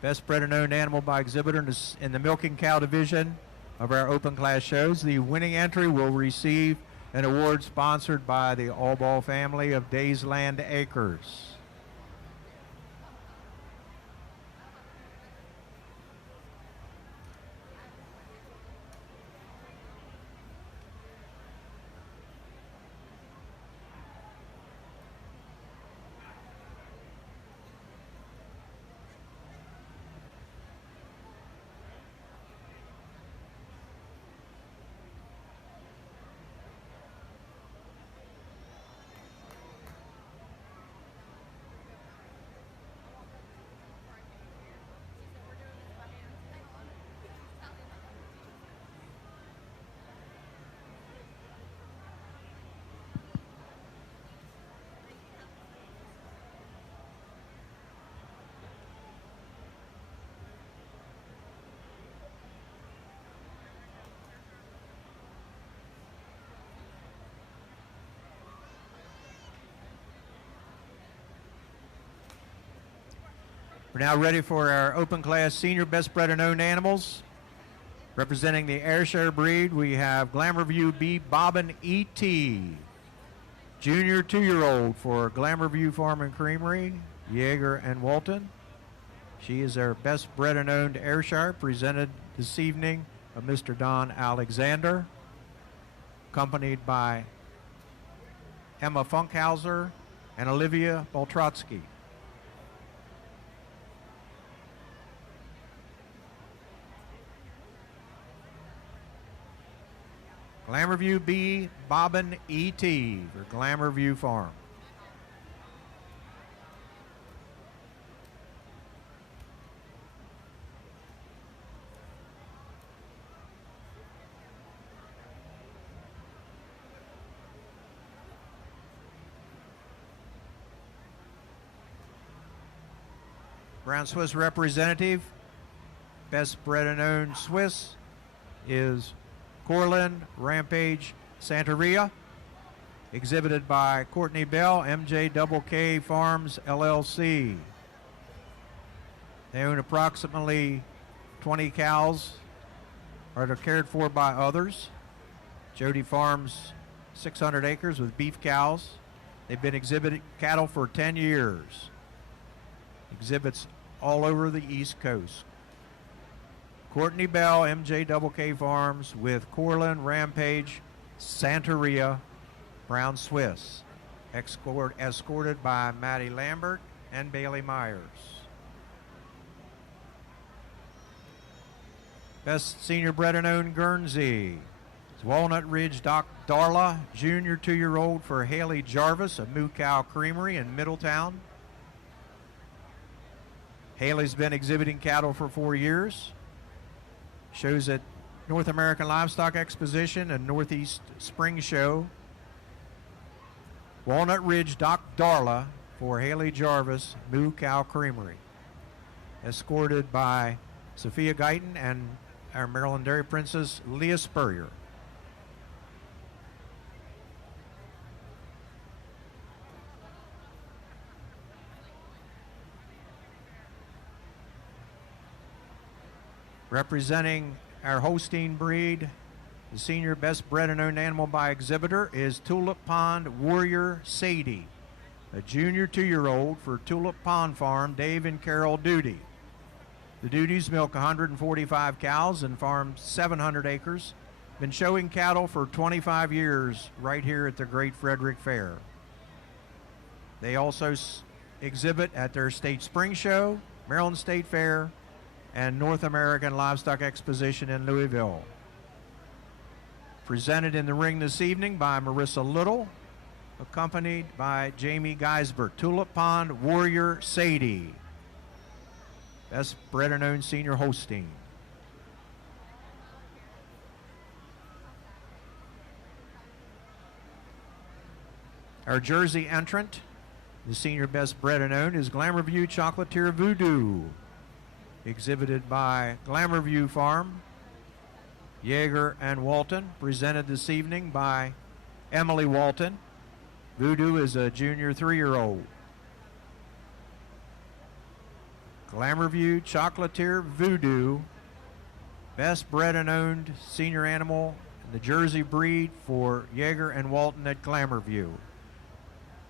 Best bred and owned animal by exhibitor in the milking cow division of our open class shows. The winning entry will receive an award sponsored by the Allball family of Daysland Acres. We're now ready for our open class senior best bred and owned animals. Representing the Ayrshire breed, we have Glamourview B Bobbin E.T. Junior 2-year-old for Glamourview Farm and Creamery, Yeager and Walton. She is our best bred and owned Ayrshire, presented this evening of Mr. Don Alexander, accompanied by Emma Funkhauser and Olivia Boltrotsky. Glamourview B. Bobbin E.T. for Glamourview Farm. Brown Swiss representative, best bred and owned Swiss, is Corlin Rampage Santeria, exhibited by Courtney Bell, MJ Farms LLC. They own approximately 20 cows, are cared for by others. Jody Farms, 600 acres with beef cows. They've been exhibiting cattle for 10 years. Exhibits all over the East Coast. Courtney Bell, MJ Farms with Corlin Rampage Santeria Brown Swiss, escorted by Maddie Lambert and Bailey Myers. Best senior bred and owned Guernsey is Walnut Ridge Doc Darla, junior 2-year-old for Haley Jarvis of Moo Cow Creamery in Middletown. Haley's been exhibiting cattle for 4 years. Shows at North American Livestock Exposition and Northeast Spring Show. Walnut Ridge Doc Darla for Haley Jarvis, Moo Cow Creamery. Escorted by Sophia Guyton and our Maryland Dairy Princess, Leah Spurrier. Representing our Holstein breed, the senior best bred and owned animal by exhibitor is Tulip Pond Warrior Sadie, a junior 2-year-old for Tulip Pond Farm, Dave and Carol Duty. The Dutys milk 145 cows and farm 700 acres. Been showing cattle for 25 years right here at the Great Frederick Fair. They also exhibit at their State Spring Show, Maryland State Fair, and North American Livestock Exposition in Louisville. Presented in the ring this evening by Marissa Little, accompanied by Jamie Geisbert. Tulip Pond Warrior Sadie, best bred and owned senior Holstein. Our Jersey entrant, the senior best bred and owned, is Glamourview Chocolatier Voodoo, exhibited by Glamourview Farm, Yeager and Walton, presented this evening by Emily Walton. Voodoo is a junior 3-year-old. Glamourview Chocolatier Voodoo, best bred and owned senior animal in the Jersey breed for Yeager and Walton at Glamourview.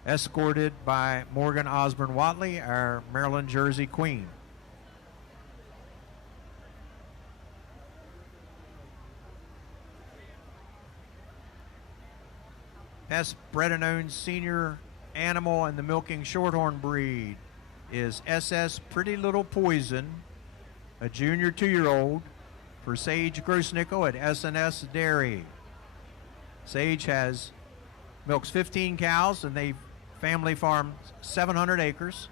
Escorted by Morgan Osborne Watley, our Maryland Jersey Queen. Best bred and owned senior animal in the milking shorthorn breed is SS Pretty Little Poison, a junior 2-year-old for Sage Grossnickel at S&S Dairy. Sage milks 15 cows and they family farm 700 acres.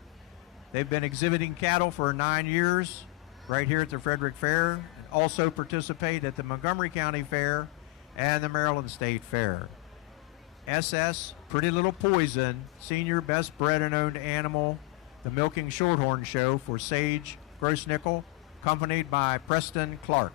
They've been exhibiting cattle for 9 years right here at the Frederick Fair, and also participate at the Montgomery County Fair and the Maryland State Fair. SS Pretty Little Poison, senior best bred and owned animal, the Milking Shorthorn Show for Sage Grossnickel, accompanied by Preston Clark.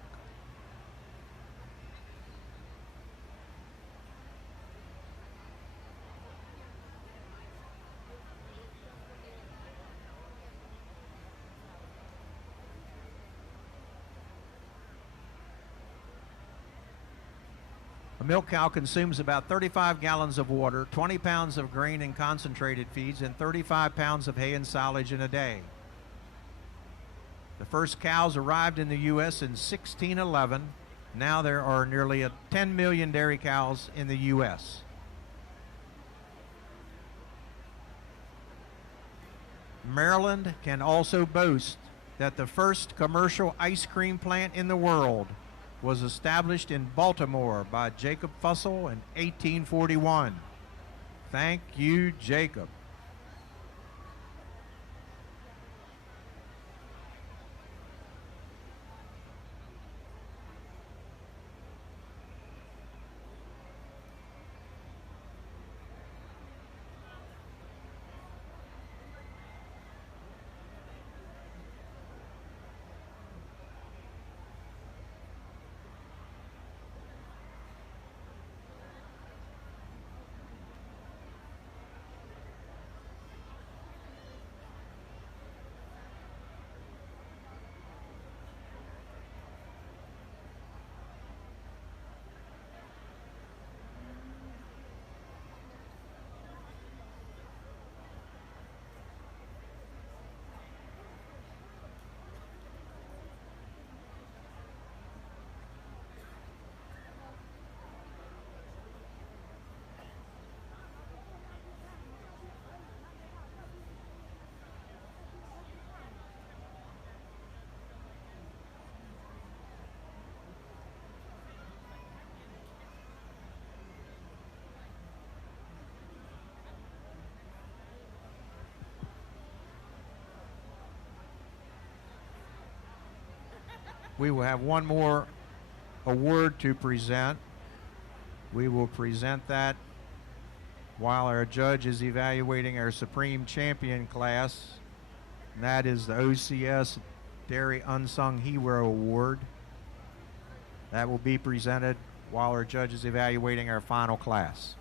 A milk cow consumes about 35 gallons of water, 20 pounds of grain and concentrated feeds, and 35 pounds of hay and silage in a day. The first cows arrived in the U.S. in 1611. Now there are nearly 10 million dairy cows in the U.S. Maryland can also boast that the first commercial ice cream plant in the world was established in Baltimore by Jacob Fussell in 1841. Thank you, Jacob. We will have one more award to present. We will present that while our judge is evaluating our Supreme Champion class. And that is the OCS Dairy Unsung Hero Award. That will be presented while our judge is evaluating our final class.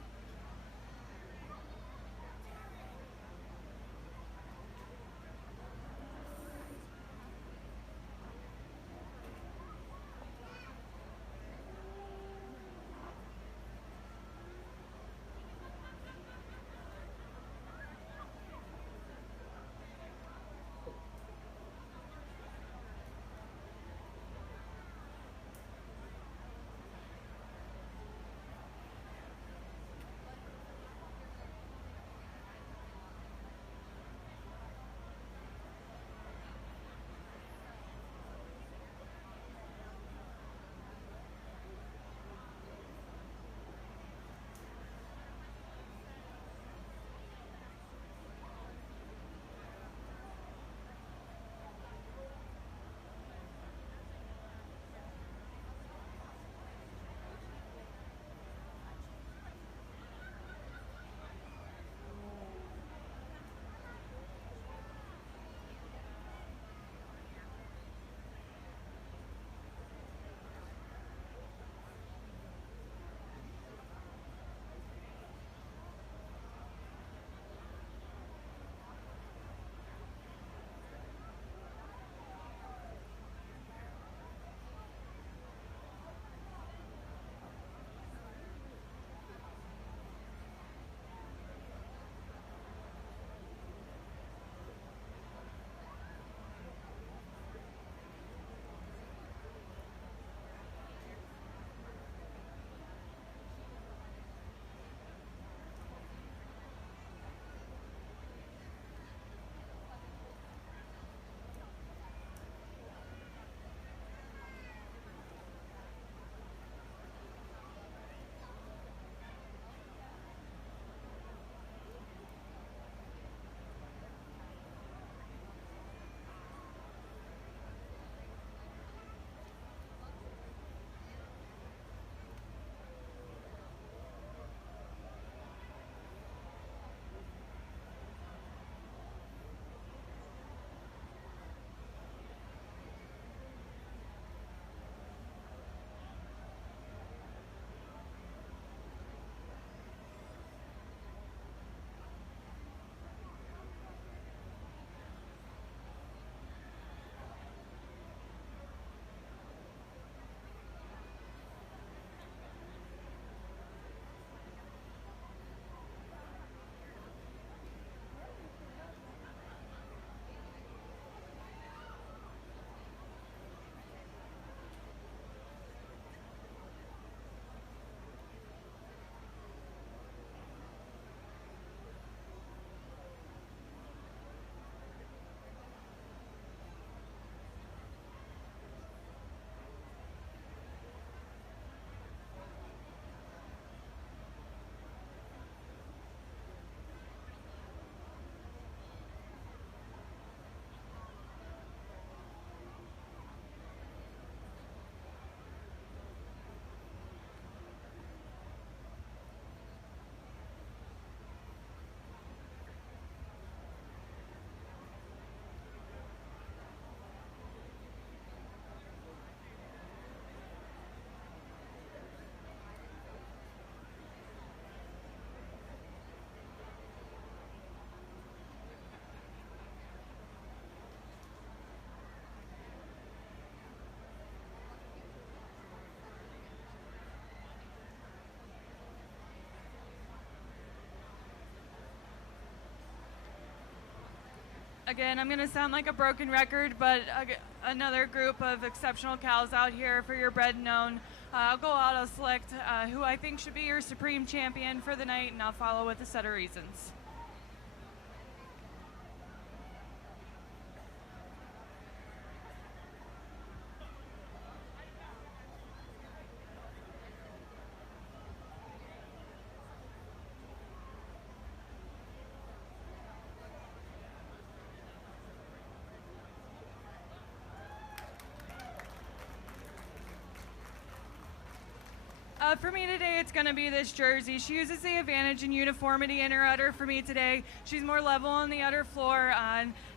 Again, I'm going to sound like a broken record, but another group of exceptional cows out here for your bred and known. I'll go out, I'll select who I think should be your supreme champion for the night, and I'll follow with a set of reasons. For me today, it's going to be this jersey. She uses the advantage and uniformity in her udder for me today. She's more level on the udder floor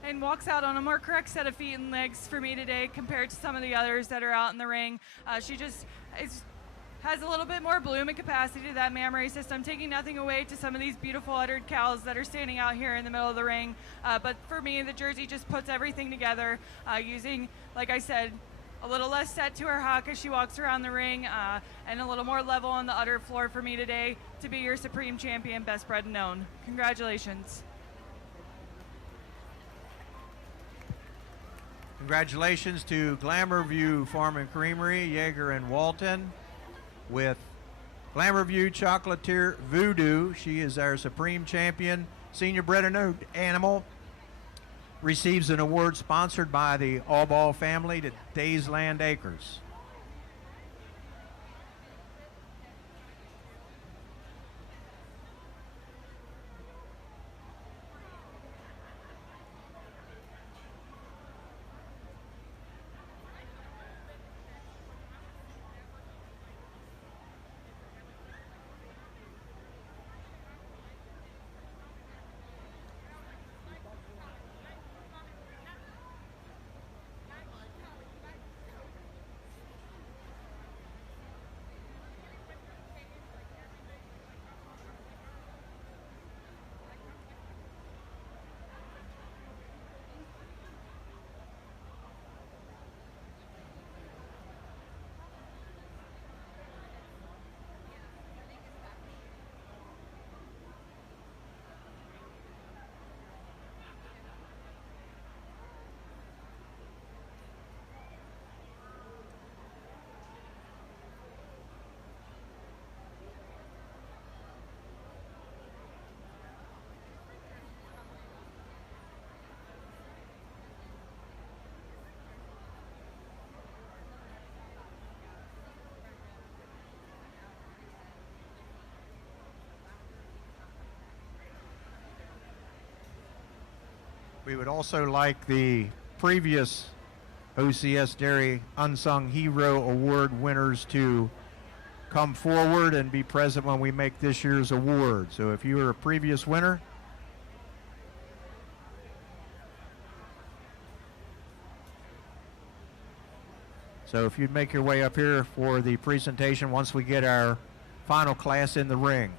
and walks out on a more correct set of feet and legs for me today compared to some of the others that are out in the ring. She just has a little bit more bloom and capacity to that mammary system, taking nothing away to some of these beautiful uddered cows that are standing out here in the middle of the ring. But for me, the jersey just puts everything together using, like I said, a little less set to her hock as she walks around the ring, and a little more level on the udder floor for me today to be your supreme champion, best bred and known. Congratulations. Congratulations to Glamour View Farm and Creamery, Yeager and Walton, with Glamour View Chocolatier Voodoo. She is our supreme champion, senior bred and owned animal. Receives an award sponsored by the Allball family to Daysland Acres. We would also like the previous OCS Dairy Unsung Hero Award winners to come forward and be present when we make this year's award. So if you were a previous winner, so if you'd make your way up here for the presentation once we get our final class in the ring.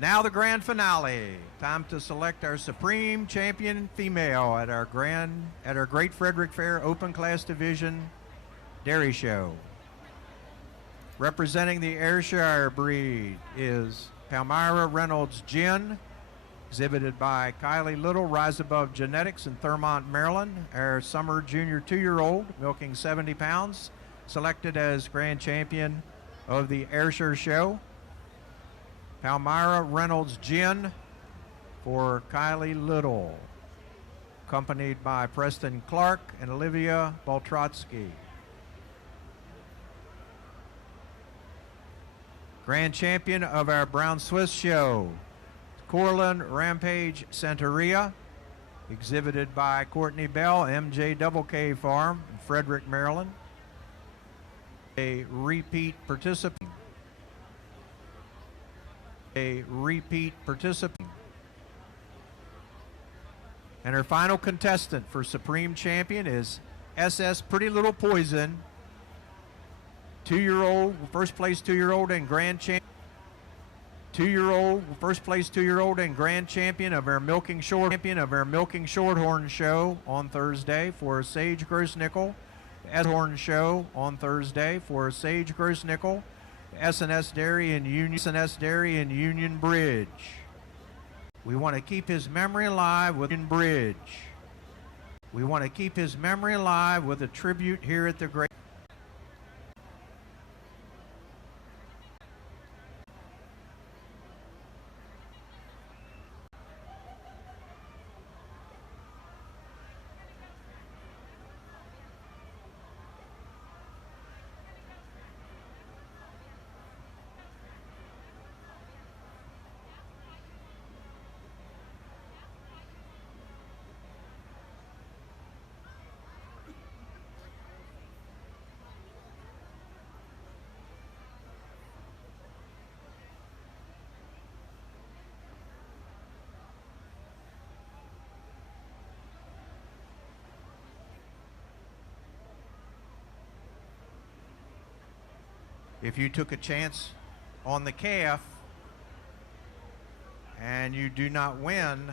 Now the grand finale. Time to select our supreme champion female at our Great Frederick Fair Open Class Division Dairy Show. Representing the Ayrshire breed is Palmyra Reynolds Gin, exhibited by Kylie Little, Rise Above Genetics in Thurmont, Maryland. Our summer junior 2-year-old, milking 70 pounds, selected as grand champion of the Ayrshire Show. Palmyra Reynolds Gin for Kylie Little, accompanied by Preston Clark and Olivia Baltrotsky. Grand champion of our Brown Swiss Show, Corlin Rampage Santeria, exhibited by Courtney Bell, MJ Double K Farm in Frederick, Maryland. A repeat participant. And our final contestant for Supreme Champion is SS Pretty Little Poison, 2-year-old, first place 2-year-old and grand champion. 2-year-old, first place 2-year-old and grand champion of our Milking Shorthorn Show on Thursday for Sage Gross Nickel. Horn Show on Thursday for Sage Gross Nickel. S&S Dairy in Union Bridge. We want to keep his memory alive with Union Bridge. We want to keep his memory alive with a tribute here at the Great. If you took a chance on the calf and you do not win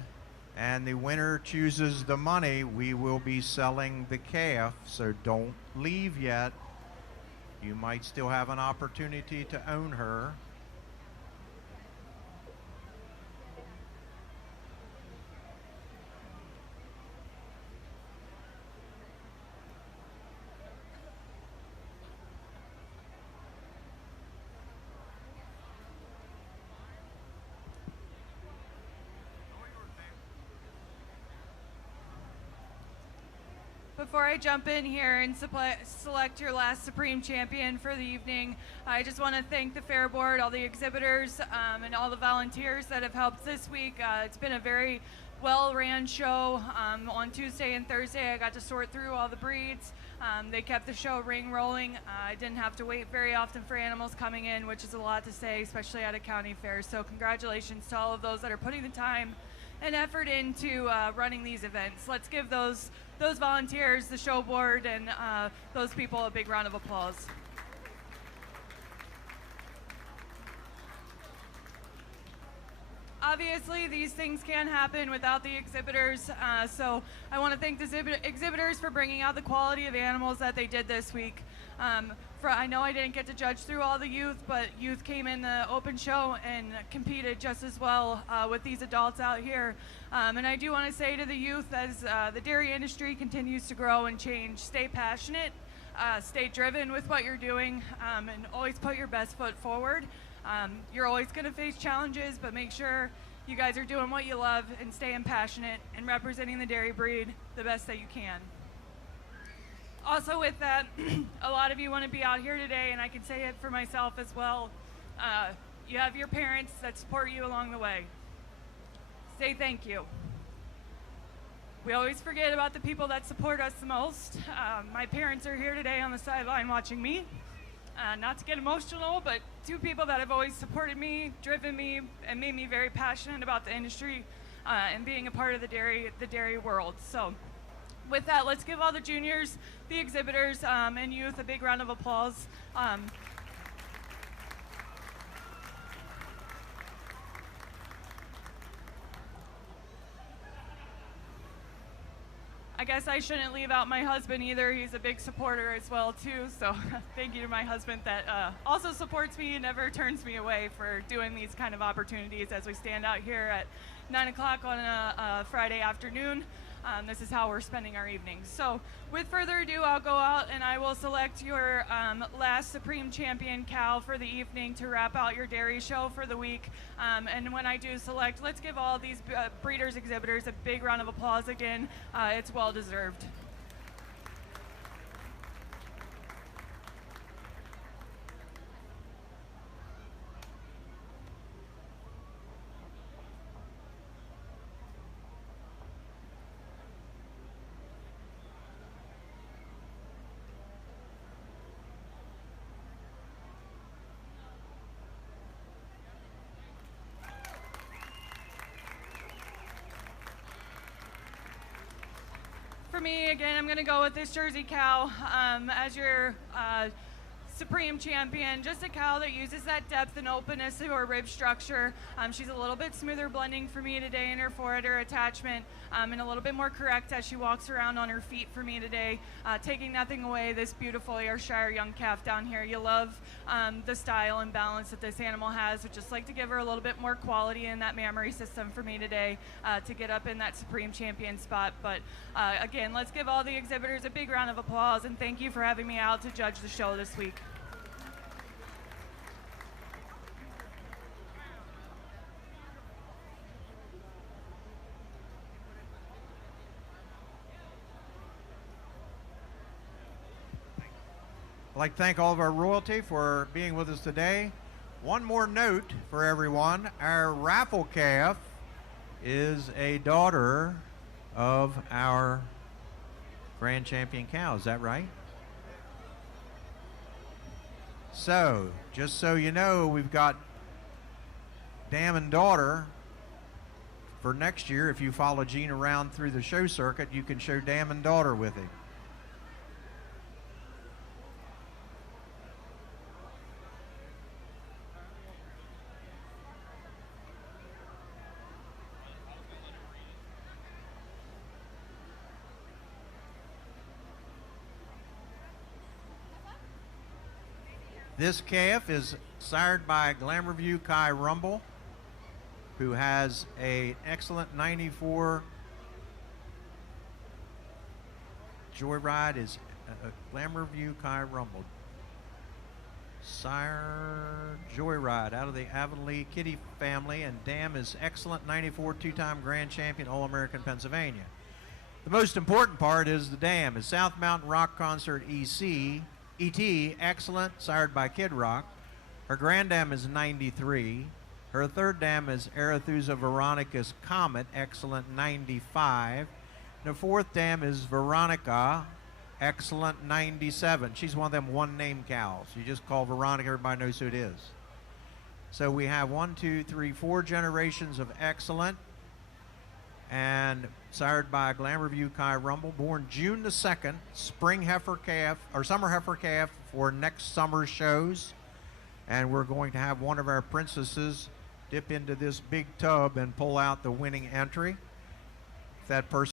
and the winner chooses the money, we will be selling the calf, so don't leave yet. You might still have an opportunity to own her. Before I jump in here and select your last Supreme Champion for the evening, I just want to thank the Fair Board, all the exhibitors, and all the volunteers that have helped this week. It's been a very well-ran show. On Tuesday and Thursday, I got to sort through all the breeds. They kept the show ring rolling. I didn't have to wait very often for animals coming in, which is a lot to say, especially at a county fair. So congratulations to all of those that are putting the time and effort into running these events. Let's give those volunteers, the show board, and those people a big round of applause. Obviously, these things can't happen without the exhibitors, so I want to thank the exhibitors for bringing out the quality of animals that they did this week. I know I didn't get to judge through all the youth, but youth came in the open show and competed just as well with these adults out here. And I do want to say to the youth, as the dairy industry continues to grow and change, stay passionate, stay driven with what you're doing, and always put your best foot forward. You're always going to face challenges, but make sure you guys are doing what you love and staying passionate and representing the dairy breed the best that you can. Also with that, a lot of you want to be out here today, and I can say it for myself as well. You have your parents that support you along the way. Say thank you. We always forget about the people that support us the most. My parents are here today on the sideline watching me. Not to get emotional, but two people that have always supported me, driven me, and made me very passionate about the industry and being a part of the dairy world. So with that, let's give all the juniors, the exhibitors, and youth a big round of applause. I guess I shouldn't leave out my husband either. He's a big supporter as well too. So thank you to my husband that also supports me and never turns me away for doing these kind of opportunities as we stand out here at 9 o'clock on a Friday afternoon. This is how we're spending our evenings. So with further ado, I'll go out and I will select your last Supreme Champion cow for the evening to wrap out your dairy show for the week. And when I do select, let's give all these breeders, exhibitors a big round of applause again. It's well deserved. For me, again, I'm going to go with this Jersey cow as your Supreme Champion. Just a cow that uses that depth and openness of her rib structure. She's a little bit smoother blending for me today in her forwarder attachment, and a little bit more correct as she walks around on her feet for me today, taking nothing away this beautiful Ayrshire young calf down here. You love the style and balance that this animal has. Would just like to give her a little bit more quality in that mammary system for me today to get up in that Supreme Champion spot. But again, let's give all the exhibitors a big round of applause, and thank you for having me out to judge the show this week. I'd like to thank all of our royalty for being with us today. One more note for everyone. Our raffle calf is a daughter of our grand champion cow. Is that right? So, just so you know, we've got dam and daughter for next year. If you follow Gene around through the show circuit, you can show dam and daughter with him. This calf is sired by Glamour View Kai Rumble, who has an excellent 94 Joyride. Is Glamour View Kai Rumble. Sire Joyride out of the Avonlea Kitty family, and dam is excellent 94 two-time grand champion All-American Pennsylvania. The most important part is the dam is South Mountain Rock Concert ET, excellent, sired by Kid Rock. Her grand dam is 93. Her third dam is Arethusa Veronica's Comet, excellent, 95. And the fourth dam is Veronica, excellent, 97. She's one of them one-name cows. You just call Veronica, everybody knows who it is. So we have 1, 2, 3, 4 generations of excellent, and sired by Glamour View Kai Rumble, born June the 2nd, spring heifer calf, or summer heifer calf for next summer's shows. And we're going to have one of our princesses dip into this big tub and pull out the winning entry. If that person